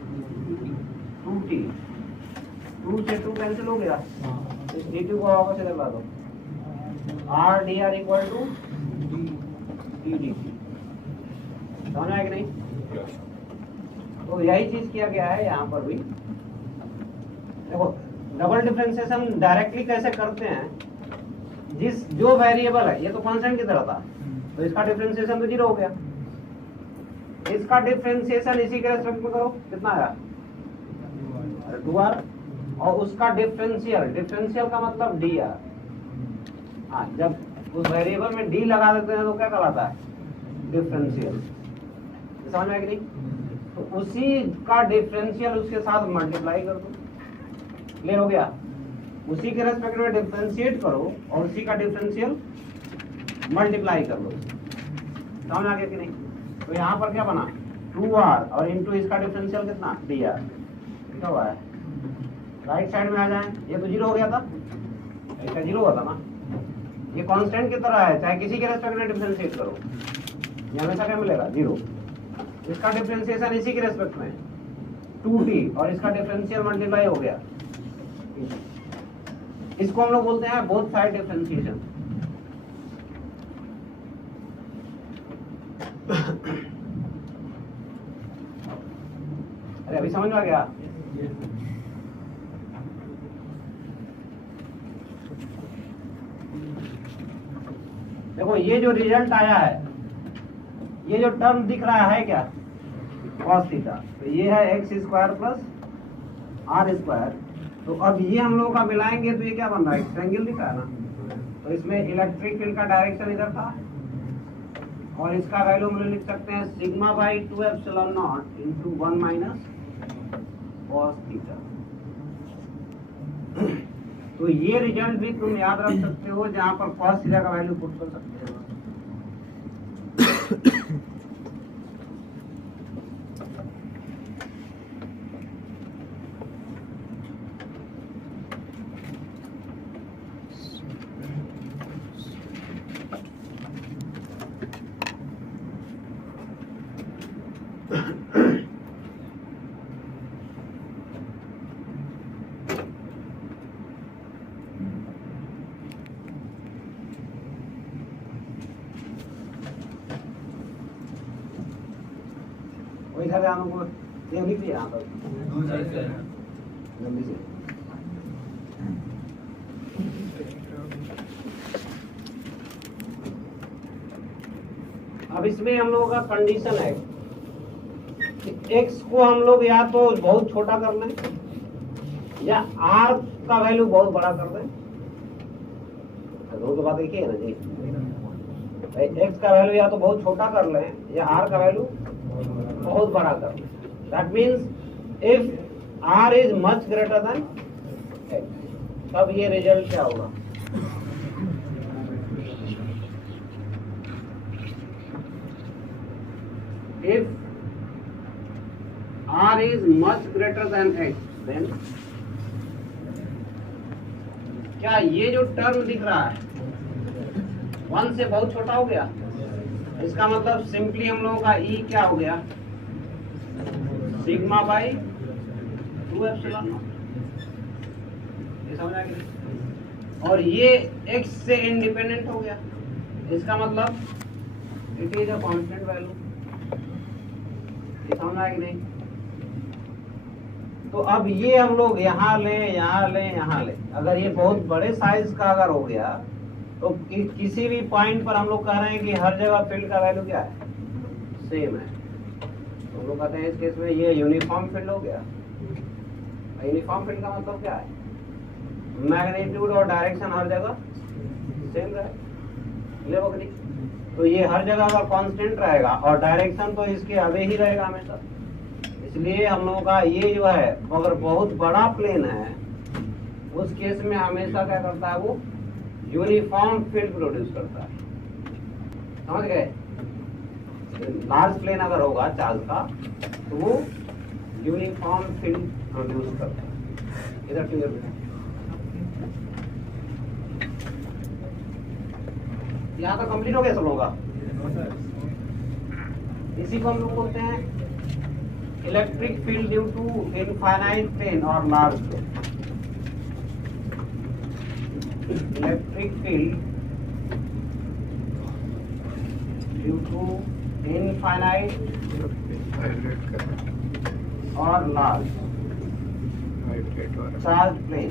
2t, 2 से 2 कैंसिल हो गया, इस dt को वापस इधर ला दो, r dr equal to d dt। समझ आया कि नहीं? तो यही चीज किया गया है यहाँ पर भी। देखो डबल डिफरेंशिएशन डायरेक्टली कैसे करते हैं, जो वेरिएबल है ये तो कांस्टेंट की तरह था, तो इसका डिफरेंशिएशन तो 0 हो गया, इसका डिफरेंशिएशन इसी के रेस्पेक्ट में करो, कितना आया 2r, और उसका डिफरेंशियल का मतलब dr। हाँ, जब उस वेरिएबल में d लगा देते हैं तो क्या कहलाता है, डिफरेंशियल। समझ में कि नहीं? तो उसी का डिफरेंशियल उसके साथ मल्टीप्लाई कर दो, क्लियर हो गया? उसी के रेस्पेक्ट में डिफरेंशिएट करो और उसी का डिफरेंशियल मल्टीप्लाई कर लो। समझ आ गया कि नहीं? तो यहाँ पर क्या बना 2r और इनटू इसका डिफरेंशियल कितना dr लिखा हुआ है। राइट साइड में आ जाए, ये तो 0 हो गया था, इसका 0 हुआ था ना, ये कांस्टेंट की तरह है, चाहे किसी के रेस्पेक्ट में डिफरेंशिएट करो, ये हमेशा क्या मिलेगा 0। इसका डिफरेंशिएशन इसी के रेस्पेक्ट में 2t और इसका डिफरेंशियल मल्टीप्लाई हो गया, इसको हम लोग बोलते हैं बोथ साइड डिफरेंशिएशन। अरे अभी समझ में आ गया? देखो ये जो रिजल्ट आया है, ये जो टर्म दिख रहा है क्या, cos थीटा, तो ये है x square plus r square. तो अब ये हम लोगों का मिलाएंगे तो ये क्या बन रहा है, ट्रायंगल दिखा है ना, तो इसमें इलेक्ट्रिक फील्ड का डायरेक्शन इधर था और इसका वैल्यू हम लोग लिख सकते हैं sigma by 2 epsilon not into 1 minus cos theta. तो ये रिजल्ट भी तुम याद रख सकते हो, जहां पर cos थीटा का वैल्यू पुट कर सकते हो। इधर ध्यान को ये लिख दिया यहाँ पर जल्दी से। अब इसमें हम लोगों का कंडीशन है कि x को हम लोग या तो बहुत छोटा कर लें या r का वैल्यू बहुत बड़ा कर दें। दो तो बात एक ही है ना जी, x का वैल्यू या तो बहुत छोटा कर लें या r का वैल्यू बहुत बड़ा कर लें। That means if r is much greater then x, तब ये रिजल्ट क्या होगा, if r is much greater than x, then क्या ये जो टर्म दिख रहा है 1 से बहुत छोटा हो गया, इसका मतलब सिंपली हम लोगों का e क्या हो गया, सिग्मा बाई 2 एप्सिलॉन नॉट। ये समझ आ गया? और ये x से इंडिपेंडेंट हो गया, इसका मतलब it is a constant value. ये समझ आया कि नहीं? तो अब ये हम लोग यहाँ ले यहाँ ले यहाँ ले, अगर ये बहुत बड़े साइज का अगर हो गया तो किसी भी पॉइंट पर हम लोग कह रहे हैं कि हर जगह फील्ड का वैल्यू क्या है, सेम है। तो हम लोग कहते हैं इस केस में ये यूनिफॉर्म फील्ड हो गया। यूनिफॉर्म फील्ड का मतलब क्या है, मैग्नीट्यूड और डायरेक्शन हर जगह सेम रहे, ले बकरी। तो ये हर जगह अगर कांस्टेंट रहेगा और डायरेक्शन तो इसके आगे ही रहेगा हमेशा, इसलिए हम लोगों का ये जो है अगर बहुत बड़ा प्लेन है उस केस में हमेशा क्या करता है, वो यूनिफॉर्म फील्ड प्रोड्यूस करता है। समझ गए? लार्ज प्लेन अगर होगा चार्ज का तो वो यूनिफॉर्म फील्ड प्रोड्यूस करता है। इधर क्लियर है? यहाँ तो कंप्लीट हो गया सब लोगों का। इसी को हम लोग बोलते हैं electric field due to infinite plane और large plane. Electric field due to infinite और लार्ज चार्ज प्लेन।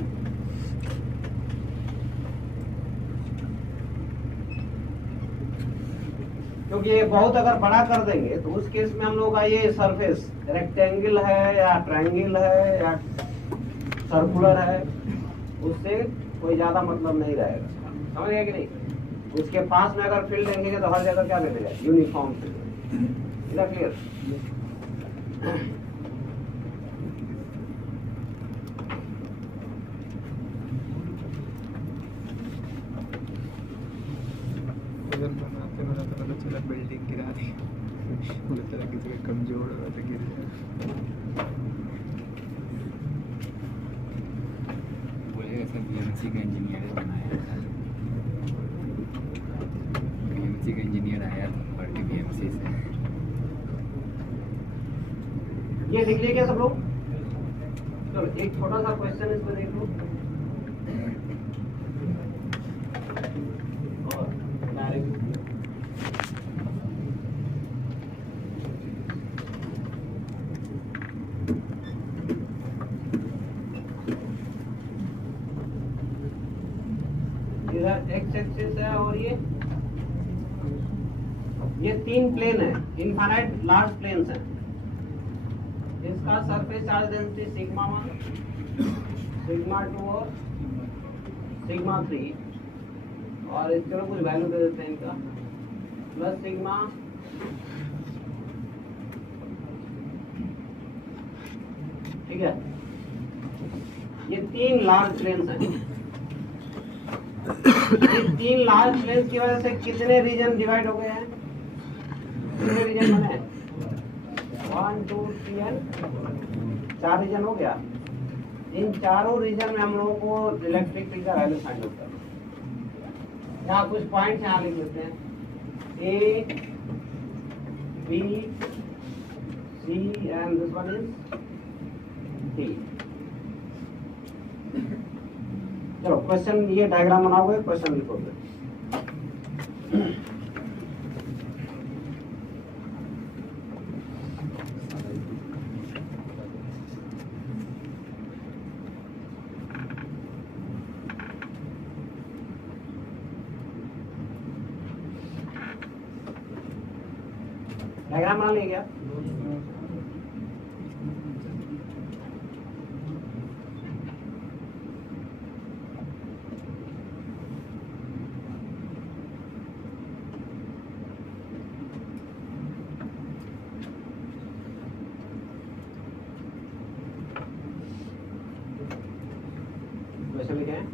क्योंकि ये बहुत अगर बड़ा कर देंगे तो उस केस में हम लोग का ये सरफेस रेक्टेंगल है या ट्रायंगल है या सर्कुलर है, उससे कोई ज्यादा मतलब नहीं रहेगा। समझ गए कि नहीं? उसके पास में अगर फील्ड देंगे तो हर जगह क्या मिलेगा? Uniform field. Is clear? बनाते बनाते पता चला बिल्डिंग गिरा दी। मुझे लगा किसी का कमजोर हो तो गिर जाए। बोलेगा सब बीएमसी का इंजीनियर बनाया था। बीएमसी का इंजीनियर आया था पढ़ के बीएमसी से। ये देख लिया क्या सब लोग? चलो एक छोटा सा क्वेश्चन इसमें देख लो। इधर एक्स एक्सिस है और ये तीन प्लेन है, इनफाइनाइट लार्ज प्लेन्स हैं। इसका surface charge density sigma 1, sigma 2 और सिग्मा 3, और इसके लिए कुछ वैल्यू दे देते हैं इनका, प्लस सिग्मा ठीक है। ये तीन लार्ज प्लेन्स हैं। ये तीन लार्ज प्लेन्स की वजह से कितने रीजन डिवाइड हो गए हैं? कितने रीजन बने? 1 2 3 एंड 4 रीजन हो गया। इन चारों रीजन में हम लोगों को इलेक्ट्रिक फील्ड का वैल्यू फाइंड आउट करना है। यहाँ कुछ पॉइंट्स यहाँ लिख लेते हैं, A B C and this one is D. चलो क्वेश्चन, ये डायग्राम बनाओगे, क्वेश्चन लिखोगे। डायग्राम बना लिया क्या? क्वेश्चन लिखे हैं,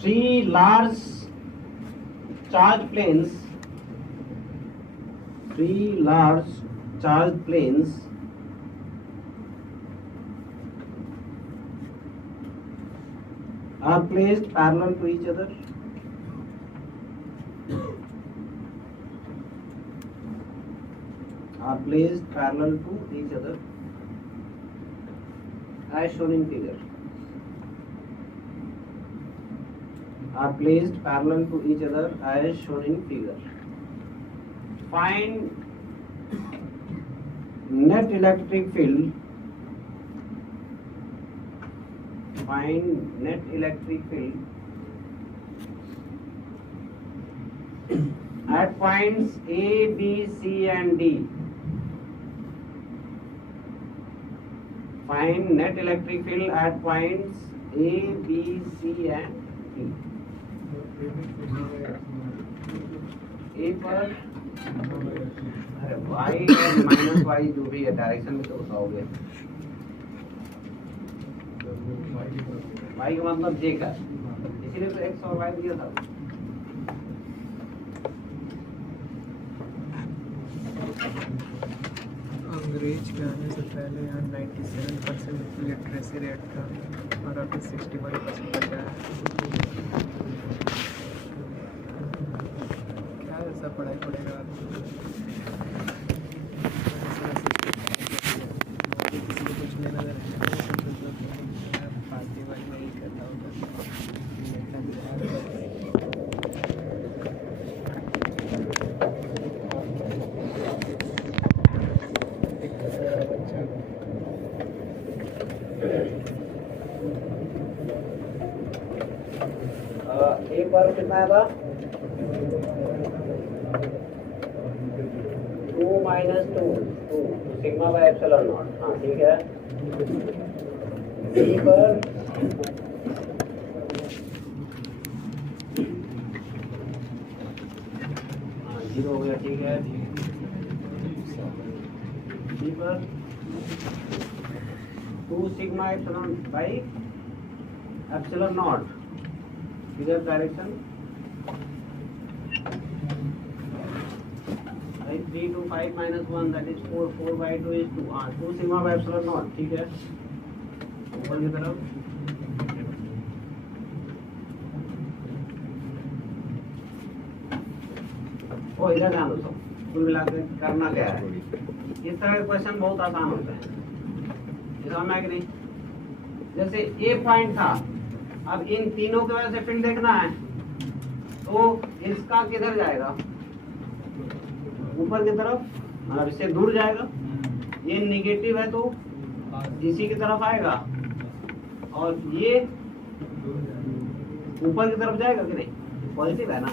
3 large charge planes, 3 large charge planes are placed parallel to each other. Are placed parallel to each other as shown in figure. Are placed parallel to each other as shown in figure. Find net electric field. Find net electric field at points A, B, C and D. Find net electric field at points A, B, C and D. A पर अरे y और minus y जो भी है direction में तो बताओगे। y का मतलब j का, इसीलिए तो x और y दिया था। अंग्रेज के आने से पहले यहाँ 97% लिटरेसी रेट था और अभी 61% बचा है। क्या ऐसा पढ़ाई पड़ेगा? ऊपर कितना आएगा 2 minus 2 sigma by epsilon not. हाँ ठीक है। बी पर जीरो हो गया, ठीक है। बी पर 2 sigma epsilon by epsilon not इधर direction 3 to 5 minus 1 that is 4 4 by 2 is 2 2 sigma by epsilon naught, ठीक है। ऊपर की तरफ ओ इधर ध्यान दो। सब कुल मिलाकर करना क्या है, इस तरह के क्वेश्चन बहुत आसान होते हैं, समझ में कि नहीं। जैसे ए पॉइंट था, अब इन तीनों की वजह से फील्ड देखना है, तो इसका किधर जाएगा, ऊपर की तरफ, मतलब इससे दूर जाएगा। ये नेगेटिव है तो इसी की तरफ आएगा, और ये ऊपर की तरफ जाएगा कि नहीं, पॉजिटिव है ना।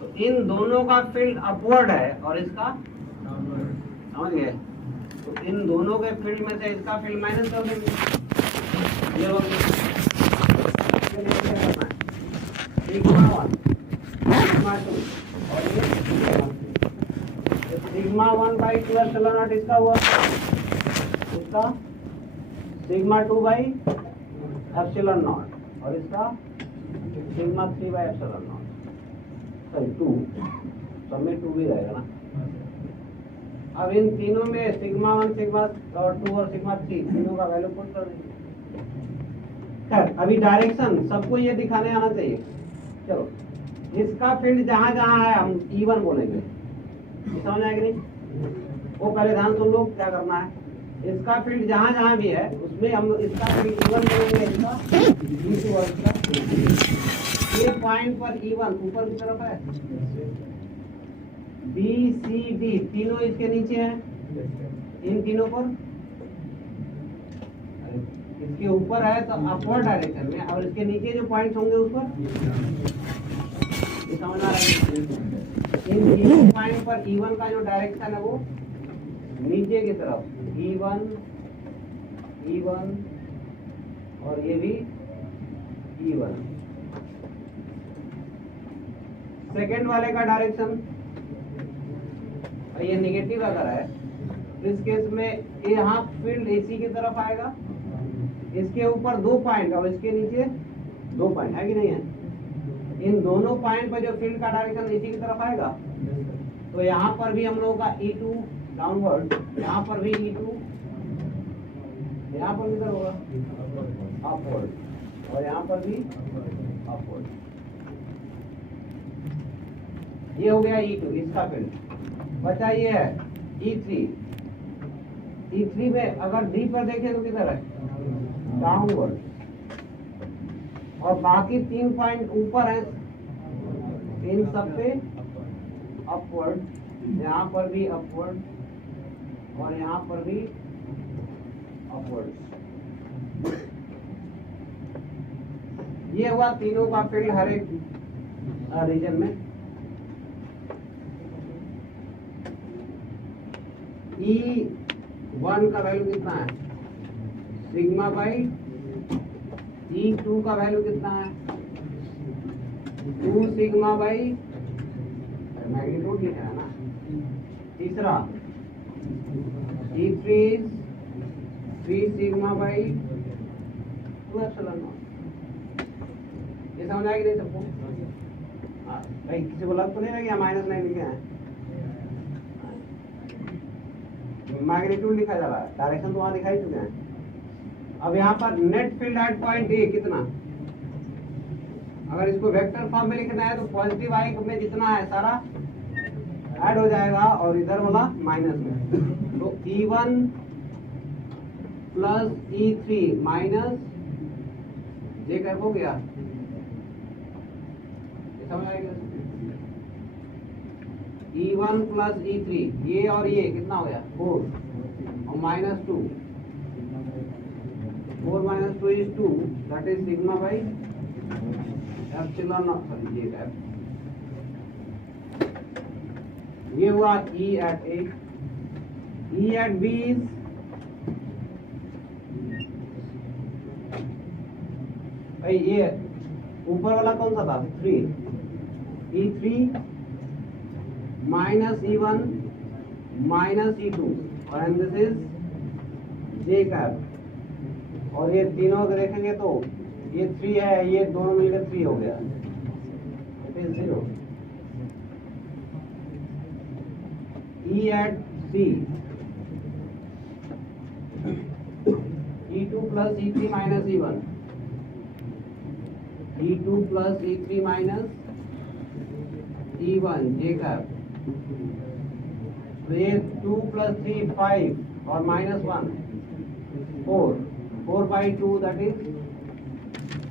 तो इन दोनों का फील्ड अपवर्ड है और इसका, समझ गए। तो इन दोनों के फील्ड में से इसका फील्ड माइनस कर देंगे, ये हो गया। सिग्मा 1 सिग्मा 2 और ये सिग्मा 1 बाई 2 एप्सिलॉन नॉट इसका हुआ, इसका सिग्मा 2 बाई एप्सिलॉन नॉट, और इसका sigma 3 by epsilon not, sorry 2, सब में 2 भी रहेगा ना। अब इन तीनों में सिग्मा 1 सिग्मा और 2 और सिग्मा 3 तीनों का वैल्यू पुट कर देंगे। खैर अभी डायरेक्शन सबको ये दिखाने आना चाहिए। चलो, इसका फील्ड जहां जहां है हम E1 बोलेंगे, समझ आएगा नहीं। वो पहले ध्यान सुन लो क्या करना है। इसका फील्ड जहां जहां भी है उसमें हम इसका फील्ड E1 बोलेंगे, इसका E2 और इसका ये पॉइंट पर E1 ऊपर की तरफ है, B C D तीनों इसके नीचे हैं, इन तीनों पर इसके ऊपर है तो अपवर्ड डायरेक्शन में, और इसके नीचे जो पॉइंट्स होंगे उस पर समझ आ रहा है। इन पॉइंट पर E1 का जो डायरेक्शन है वो नीचे की तरफ, E1 और ये भी E1। सेकेंड वाले का डायरेक्शन, ये नेगेटिव अगर है इस केस में यहाँ फील्ड इसी की तरफ आएगा, इसके ऊपर 2 पॉइंट और इसके नीचे 2 पॉइंट है कि नहीं है। इन दोनों पॉइंट पर जो फील्ड का डायरेक्शन इसी की तरफ आएगा, तो यहाँ पर भी हम लोगों का E2 डाउनवर्ड, यहाँ पर भी E2, यहाँ पर किधर होगा अपवर्ड, और यहाँ पर भी अपवर्ड। ये हो गया E2 इसका फील्ड। बचा ये है E3 में अगर D पर देखें तो किधर है डाउनवर्ड, और बाकी 3 पॉइंट ऊपर है, इन सब पे अपवर्ड, यहाँ पर भी अपवर्ड और यहाँ पर भी अपवर्ड। ये हुआ तीनों का फील्ड हर एक रीजन में। E1 का वैल्यू कितना है सिग्मा बाई E2 का वैल्यू कितना है 2 सिग्मा बाई मैग्नीट्यूड लिखा है ना। तीसरा E3 is 3 sigma by 2 epsilon not. ये समझ आएगी नहीं सबको? भाई किसी को लग तो नहीं रहा कि माइनस नहीं लिखे हैं, मैग्नीट्यूड लिखा जा रहा है, डायरेक्शन तो वहां दिखाई चुके हैं। अब यहाँ पर net field at point A कितना, अगर इसको वेक्टर फॉर्म में लिखना है तो पॉजिटिव आई में जितना है सारा ऐड हो जाएगा और इधर वाला माइनस में। तो E1 प्लस E3 माइनस जे कर हो गया, समझ आएगा। E1 प्लस E3 ये और ये कितना हो गया 4 और minus 2, 4 minus 2 is 2, that is sigma by epsilon not, sorry ये कैप, ये हुआ E at A, E at B is भाई ये ऊपर वाला कौन सा था 3, E3 minus E1 minus E2 and this is J cap, और ये तीनों अगर देखेंगे तो ये 3 है, ये दोनों मिलकर 3 हो गया, it is 0। E at C, E2 plus E3 minus E1, E2 plus E3 minus E1 J cap, तो ये 2 plus 3 5 और minus 1 4, 4 by 2 that is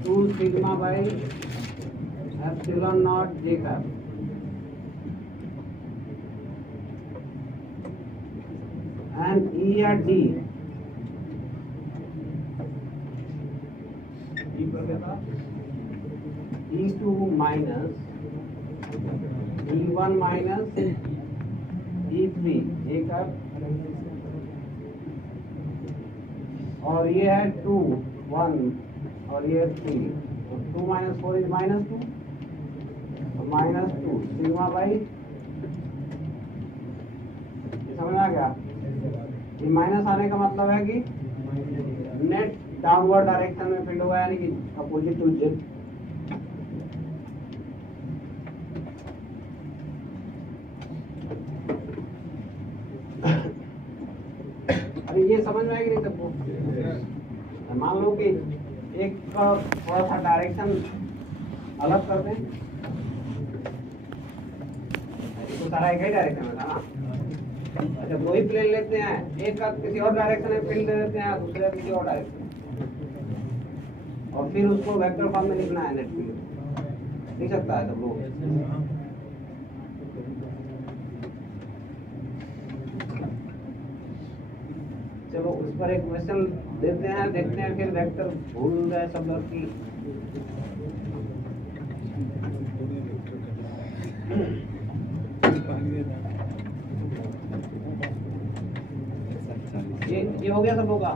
2 sigma by epsilon naught J cap, and E at D, E पर क्या था E2 minus E1 minus E3 J cap, और ये है 2 1 और ये 3, तो 2 minus 4 is minus 2, तो minus 2 sigma by, ये समझ आ गया। ये माइनस आने का मतलब है कि नेट डाउनवर्ड डायरेक्शन में फील्ड होगा, यानी कि अपोजिट टू जेड। अभी ये समझ में आएगी नहीं सबको। मान लो कि एक का थोड़ा सा डायरेक्शन अलग कर दें, तो सारा एक ही डायरेक्शन में था ना। अच्छा, दो ही प्लेन लेते हैं, एक का किसी और डायरेक्शन में फील्ड दे देते हैं, दूसरे का किसी और डायरेक्शन, और फिर उसको वेक्टर फॉर्म में लिखना है नेट फील्ड। लिख सकता है सब लोग। चलो उस पर एक क्वेश्चन देते हैं, देखते हैं फिर वेक्टर भूल गए सब लोग की। ये हो गया सब लोग का।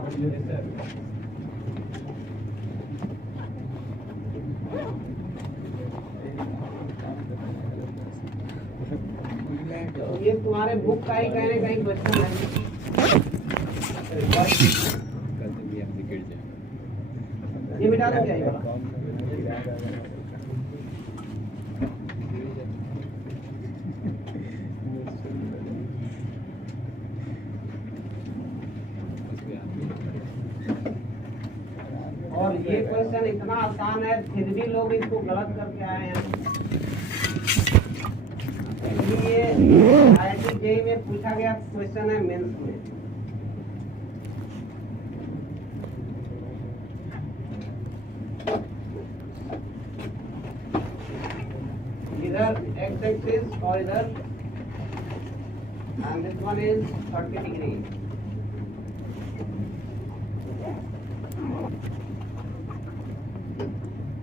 तो ये तुम्हारे बुक का ही कहीं ना कहीं क्वेश्चन है। ये मिटा दो क्या ये वाला? और ये क्वेश्चन इतना आसान है, फिर भी लोग इसको गलत करके आए हैं। ये IIT JEE में पूछा गया क्वेश्चन है मेंस में। इधर x एक्सिस और इधर, and this one is 30 degree.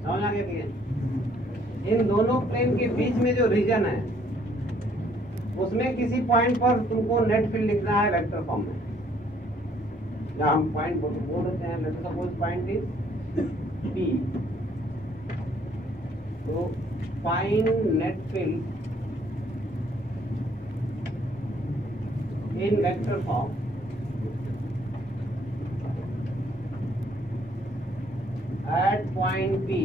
समझ आ गया? इन दोनों प्लेन के बीच में जो रीजन है उसमें किसी पॉइंट पर तुमको नेट फील्ड लिखना है वेक्टर फॉर्म में, या हम पॉइंट बोल देते हैं। Let's suppose point is P, तो find net field in vector form at point P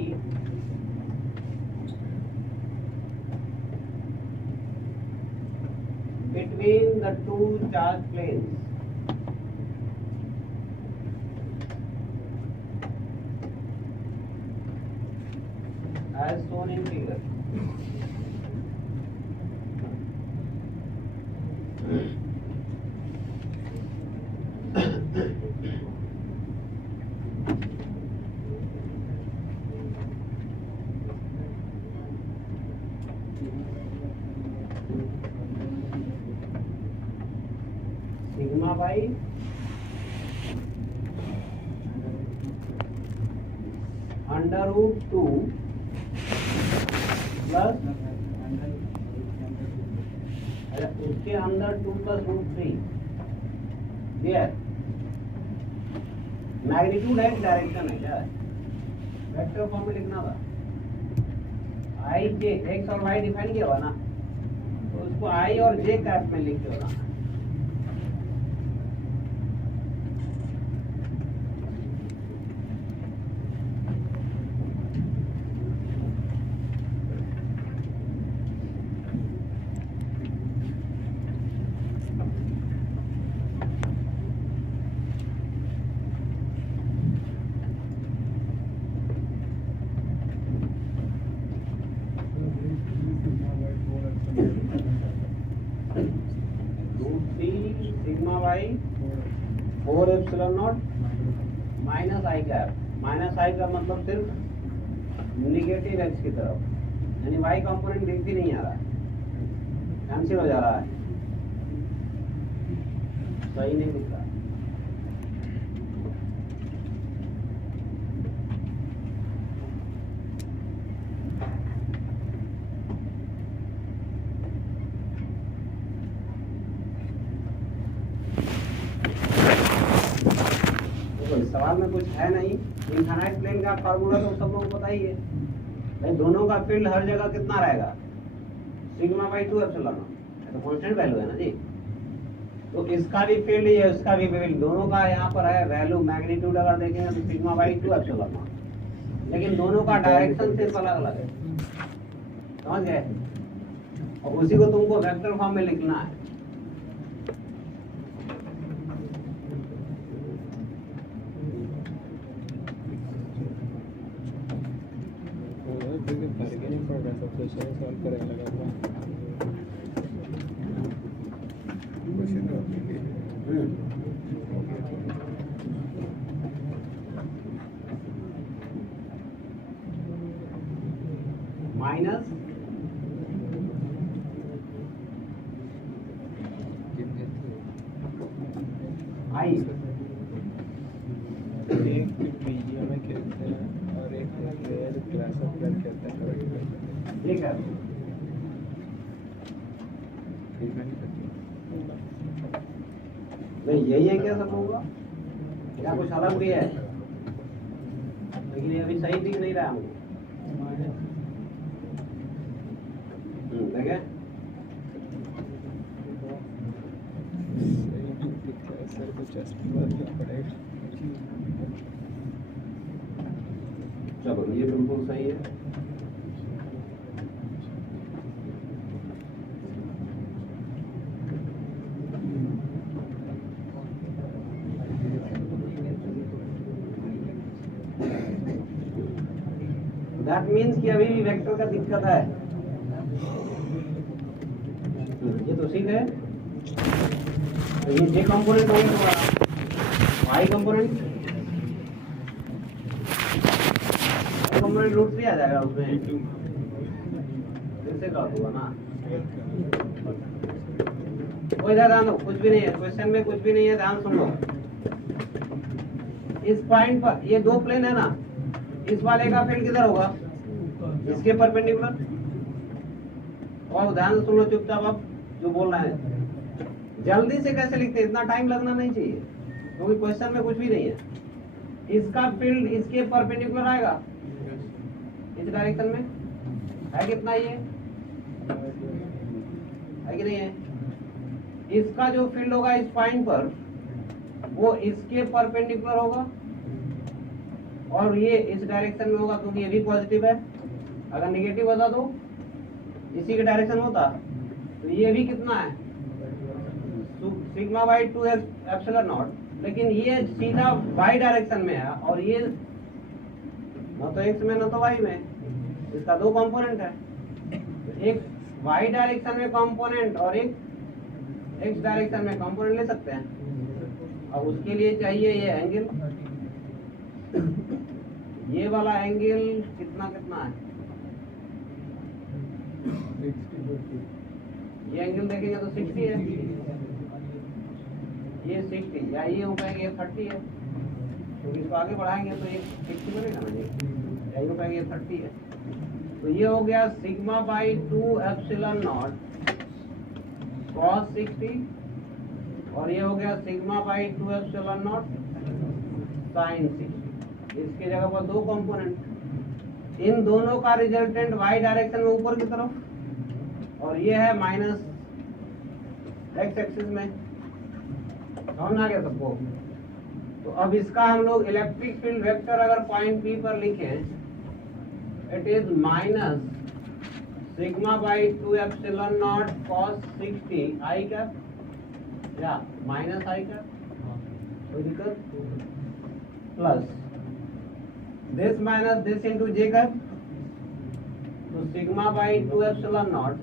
between the two charge planes as shown in figure. Sigma by under root 2 plus उसके अंदर 2 + √3 दिया है। मैग्नीट्यूड है कि डायरेक्शन है क्या है? वेक्टर फॉर्म में लिखना था। आई जे एक्स और वाई डिफाइन किया हुआ ना, तो उसको आई और जे कैप में लिख के होना। Sigma Y 4 epsilon naught minus I cap. Minus I का मतलब सिर्फ निगेटिव एक्स की तरफ, यानी वाई कंपोनेंट दिख भी नहीं आ रहा है, कैंसिल हो जा रहा है, सही नहीं दिख रहा। सवाल में कुछ है नहीं। इनफाइनाइट प्लेन का फार्मूला तो सब लोगों को पता ही है भाई, दोनों का फील्ड हर जगह कितना रहेगा, सिग्मा बाई 2 एप्सिलॉन नॉट, तो कांस्टेंट वैल्यू है ना जी। तो इसका भी फील्ड है, इसका भी फील्ड, दोनों का यहाँ पर है वैल्यू। मैग्नीट्यूड अगर देखेंगे तो सिग्मा बाई 2 एप्सिलॉन नॉट, लेकिन दोनों का डायरेक्शन सिर्फ अलग अलग है, समझ गए? और उसी को तुमको वेक्टर फॉर्म में लिखना है। माइनस आई, एक बीजीएम में खेलते हैं और एक क्लास ऑफ प्लान खेलते हैं। ठीक है, नहीं यही है क्या सब होगा, या कुछ अलग भी है? लेकिन ये अभी सही दिख नहीं रहा हमको। देखें सर को चेस्ट में पड़ेगा। चलो ये बिल्कुल सही है। दैट मीन्स कि अभी भी वेक्टर का दिक्कत है। ये तो ठीक है, तो ये जे कंपोनेंट हो गया तुम्हारा, वाई कंपोनेंट √3 आ जाएगा उसमें, फिर से कर दूंगा ना। कोई ध्यान दो, कुछ भी नहीं है क्वेश्चन में, कुछ भी नहीं है, ध्यान सुन लो। इस पॉइंट पर ये दो प्लेन है ना, इस वाले का फील्ड किधर होगा, इसके परपेंडिकुलर। और ध्यान से सुन लो चुपचाप, अब जो बोल रहे हैं जल्दी से कैसे लिखते हैं, इतना टाइम लगना नहीं चाहिए, क्योंकि क्वेश्चन में कुछ भी नहीं है। इसका फील्ड इसके परपेंडिकुलर आएगा, इस डायरेक्शन में है, कितना ये है कि नहीं है? इसका जो फील्ड होगा इस पॉइंट पर, वो इसके परपेंडिकुलर होगा, और ये इस डायरेक्शन में होगा, क्योंकि ये भी पॉजिटिव है। अगर नेगेटिव होता तो इसी के डायरेक्शन होता, तो ये भी कितना है, सिग्मा बाई 2 एप्सिलॉन नॉट, लेकिन ये सीधा वाई डायरेक्शन में है, और ये न तो एक्स में न तो वाई में, इसका दो कंपोनेंट है, एक वाई डायरेक्शन में कंपोनेंट और एक एक्स डायरेक्शन में कंपोनेंट ले सकते हैं। अब उसके लिए चाहिए ये एंगल, ये वाला एंगल कितना कितना है, ये एंगल देखेंगे तो 60 है, ये 60, या ये हो पाएंगे 30 है, क्योंकि इसको आगे बढ़ाएंगे तो ये 60 बनेगा ना, ये हो पाएंगे 30 है। तो ये हो गया sigma by 2 epsilon naught cos 60 और ये हो गया sigma by 2 epsilon naught sin 60। इसके जगह पर दो कंपोनेंट, इन दोनों का रिजल्टेंट y डायरेक्शन में ऊपर की तरफ और ये है माइनस x एक्सिस में। समझ आ गया सबको? तो अब इसका हम लोग इलेक्ट्रिक फील्ड वेक्टर अगर पॉइंट P पर लिखें, it is minus sigma by 2 epsilon naught cos 60 i cap या माइनस i कैप, कोई दिक्कत, plus this minus this into j cap, तो sigma by 2 epsilon naught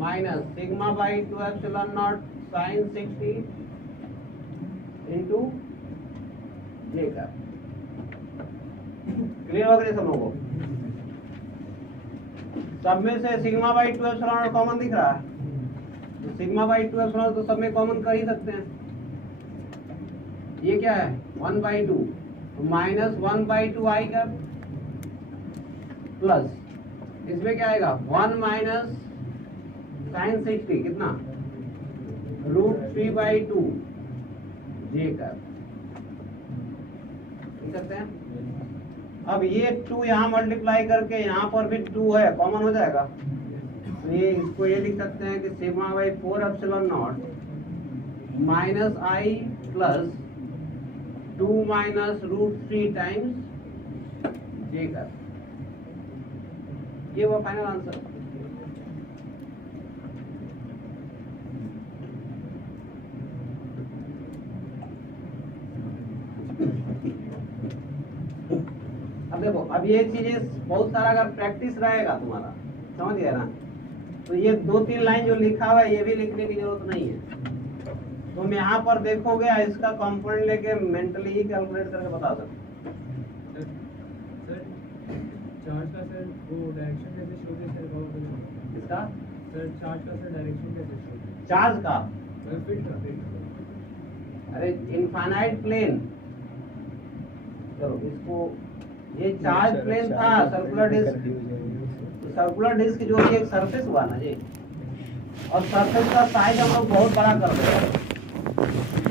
minus sigma by 2 epsilon naught sin 60 into j cap. Clear हो गया सब लोगों को? सब में से सिग्मा बाई 2 एप्सिलॉन कॉमन दिख रहा है, तो सिग्मा बाई 2 एप्सिलॉन तो सब में कॉमन कर ही सकते हैं। ये क्या है 1/2, तो माइनस 1/2 आई कैप प्लस इसमें क्या आएगा 1 माइनस sin 60 कितना √3/2 जे कैप। करते हैं अब ये 2 यहाँ मल्टीप्लाई करके यहाँ पर भी 2 है, कॉमन हो जाएगा, तो ये इसको ये लिख सकते हैं कि sigma by 4 epsilon naught minus I plus 2 minus √3 times J cap. ये वो फाइनल आंसर। अब देखो, अब ये चीजें बहुत सारा अगर प्रैक्टिस रहेगा तुम्हारा, समझ गया ना, तो ये 2-3 लाइन जो लिखा हुआ है ये भी लिखने की जरूरत नहीं है। तुम यहाँ पर देखोगे इसका कंपोनेंट लेके मेंटली ही कैलकुलेट करके बता सकते। सर चार्ज का सर वो डायरेक्शन कैसे शो करते हैं? इसका सर चार्ज का सर डायरेक्शन कैसे शो करते हैं? चार्ज का फील्ड का अरे इनफाइनाइट प्लेन, चलो इसको, ये चार्ज प्लेन था सर्कुलर डिस्क, सर्कुलर डिस्क जो भी एक सरफेस हुआ ना जी, और सरफेस का साइज हम लोग बहुत बड़ा कर दिए,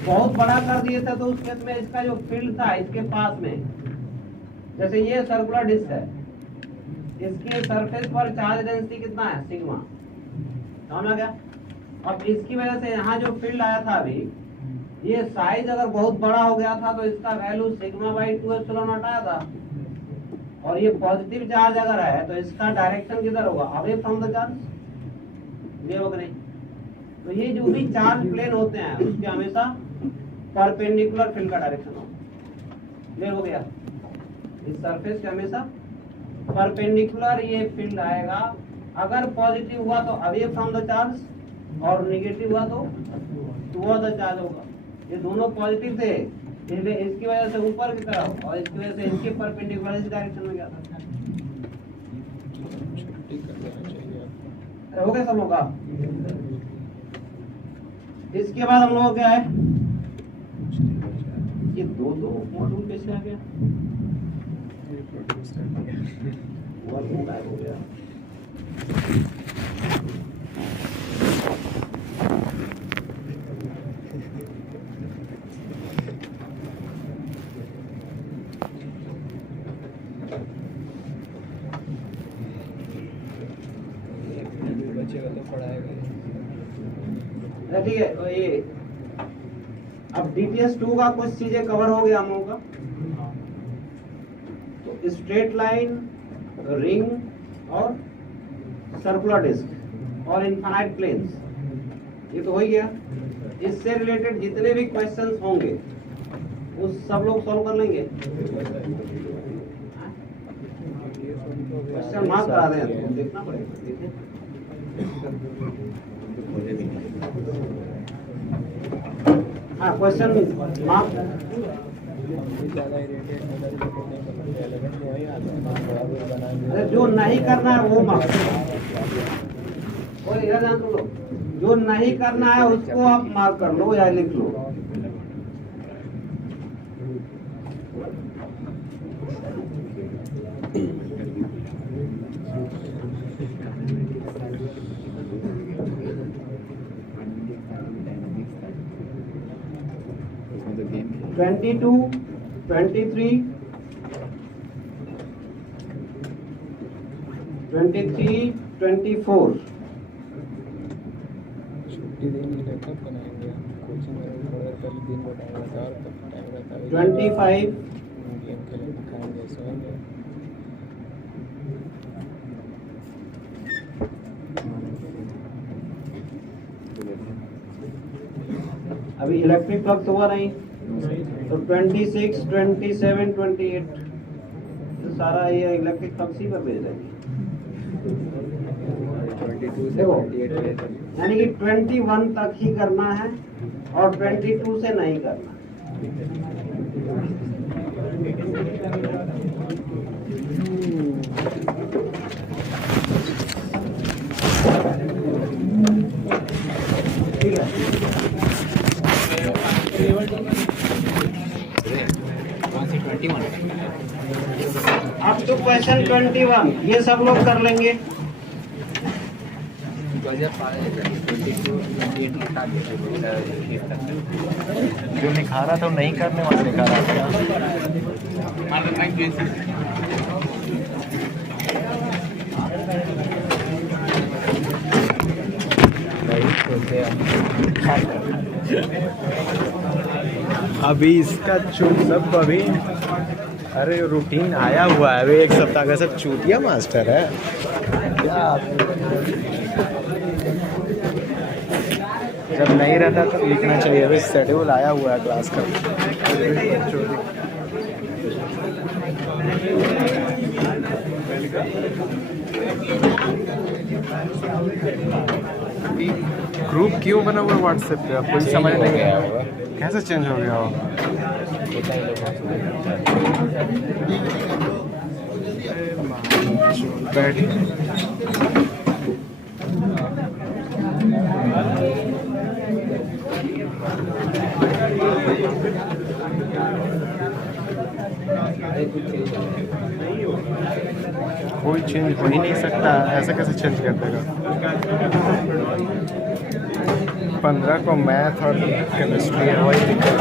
बहुत बड़ा कर दिए थे, तो उस केस में इसका जो फील्ड था इसके पास में, जैसे ये सर्कुलर डिस्क है, इसके सरफेस पर चार्ज डेंसिटी कितना है सिग्मा, समझ आ गया? अब इसकी वजह से यहाँ जो फील्ड आया था अभी, ये साइज अगर बहुत बड़ा हो गया था तो इसका value sigma by 2 epsilon not आया था, और ये पॉजिटिव चार्ज अगर है तो इसका डायरेक्शन किधर होगा, अवे फ्रॉम द चार्ज, ये होगा नहीं। तो ये जो भी चार्ज प्लेन होते हैं उसके हमेशा परपेंडिकुलर फील्ड का डायरेक्शन होगा। क्लियर हो गया? इस सरफेस के हमेशा परपेंडिकुलर ये फील्ड आएगा, अगर पॉजिटिव हुआ तो अवे फ्रॉम द चार्ज और नेगेटिव हुआ तो टुवर्ड द चार्ज होगा। ये दोनों पॉजिटिव थे इसलिए इसकी वजह से ऊपर की तरफ और इसकी वजह से इसके परपेंडिकुलर इस डायरेक्शन में गया था। हो गया सब लोगों का? इसके बाद हम लोगों क्या है, ये दो मॉड्यूल कैसे आ गया, हो गया। ठीक है, तो ये अब DTS 2 का कुछ चीजें कवर हो गया हम लोगों का। तो स्ट्रेट लाइन, रिंग और सर्कुलर डिस्क और इनफाइनाइट प्लेन्स, ये तो हो ही गया। इससे रिलेटेड जितने भी क्वेश्चंस होंगे वो सब लोग सॉल्व कर लेंगे। क्वेश्चन मार्क करा दें तो देखना पड़ेगा। हाँ, क्वेश्चन मार्क अरे जो नहीं करना है वो मार्क, और इधर ध्यान लो, जो नहीं करना है उसको आप मार्क कर लो या लिख लो। 22, 23, 24, छुट्टी देनी रहता बनाएंगे कोचिंग में थोड़ा देर पहले दिन में टाइम रहता और तब टाइम रहता 25, गेम खेलेंगे खाएंगे सोएंगे अभी इलेक्ट्रिक फ्लक्स हुआ नहीं तो 26, 27, 28 तो सारा ये इलेक्ट्रिक फ्लक्स ही पर भेज देंगे। 22 से देखो 28 यानी कि 21 तक ही करना है और 22 से नहीं करना। ठीक है, अब तो क्वेश्चन 21 ये सब लोग कर लेंगे। 22 जो लिखा रहा था वो नहीं करने वाला लिखा रहा था। अभी इसका सब अभी अरे रूटीन आया हुआ है अभी 1 सप्ताह का सब चूतिया मास्टर है क्या। जब नहीं रहता तब लिखना चाहिए अभी शेड्यूल आया हुआ है क्लास का। ग्रुप क्यों बना हुआ व्हाट्सएप पे आपको समझ नहीं आया होगा कैसे चेंज हो गया होगा। बैठ कोई चेंज हो ही नहीं सकता ऐसा कैसे चेंज कर देगा। 15 को मैथ और केमिस्ट्री है वही दिक्कत।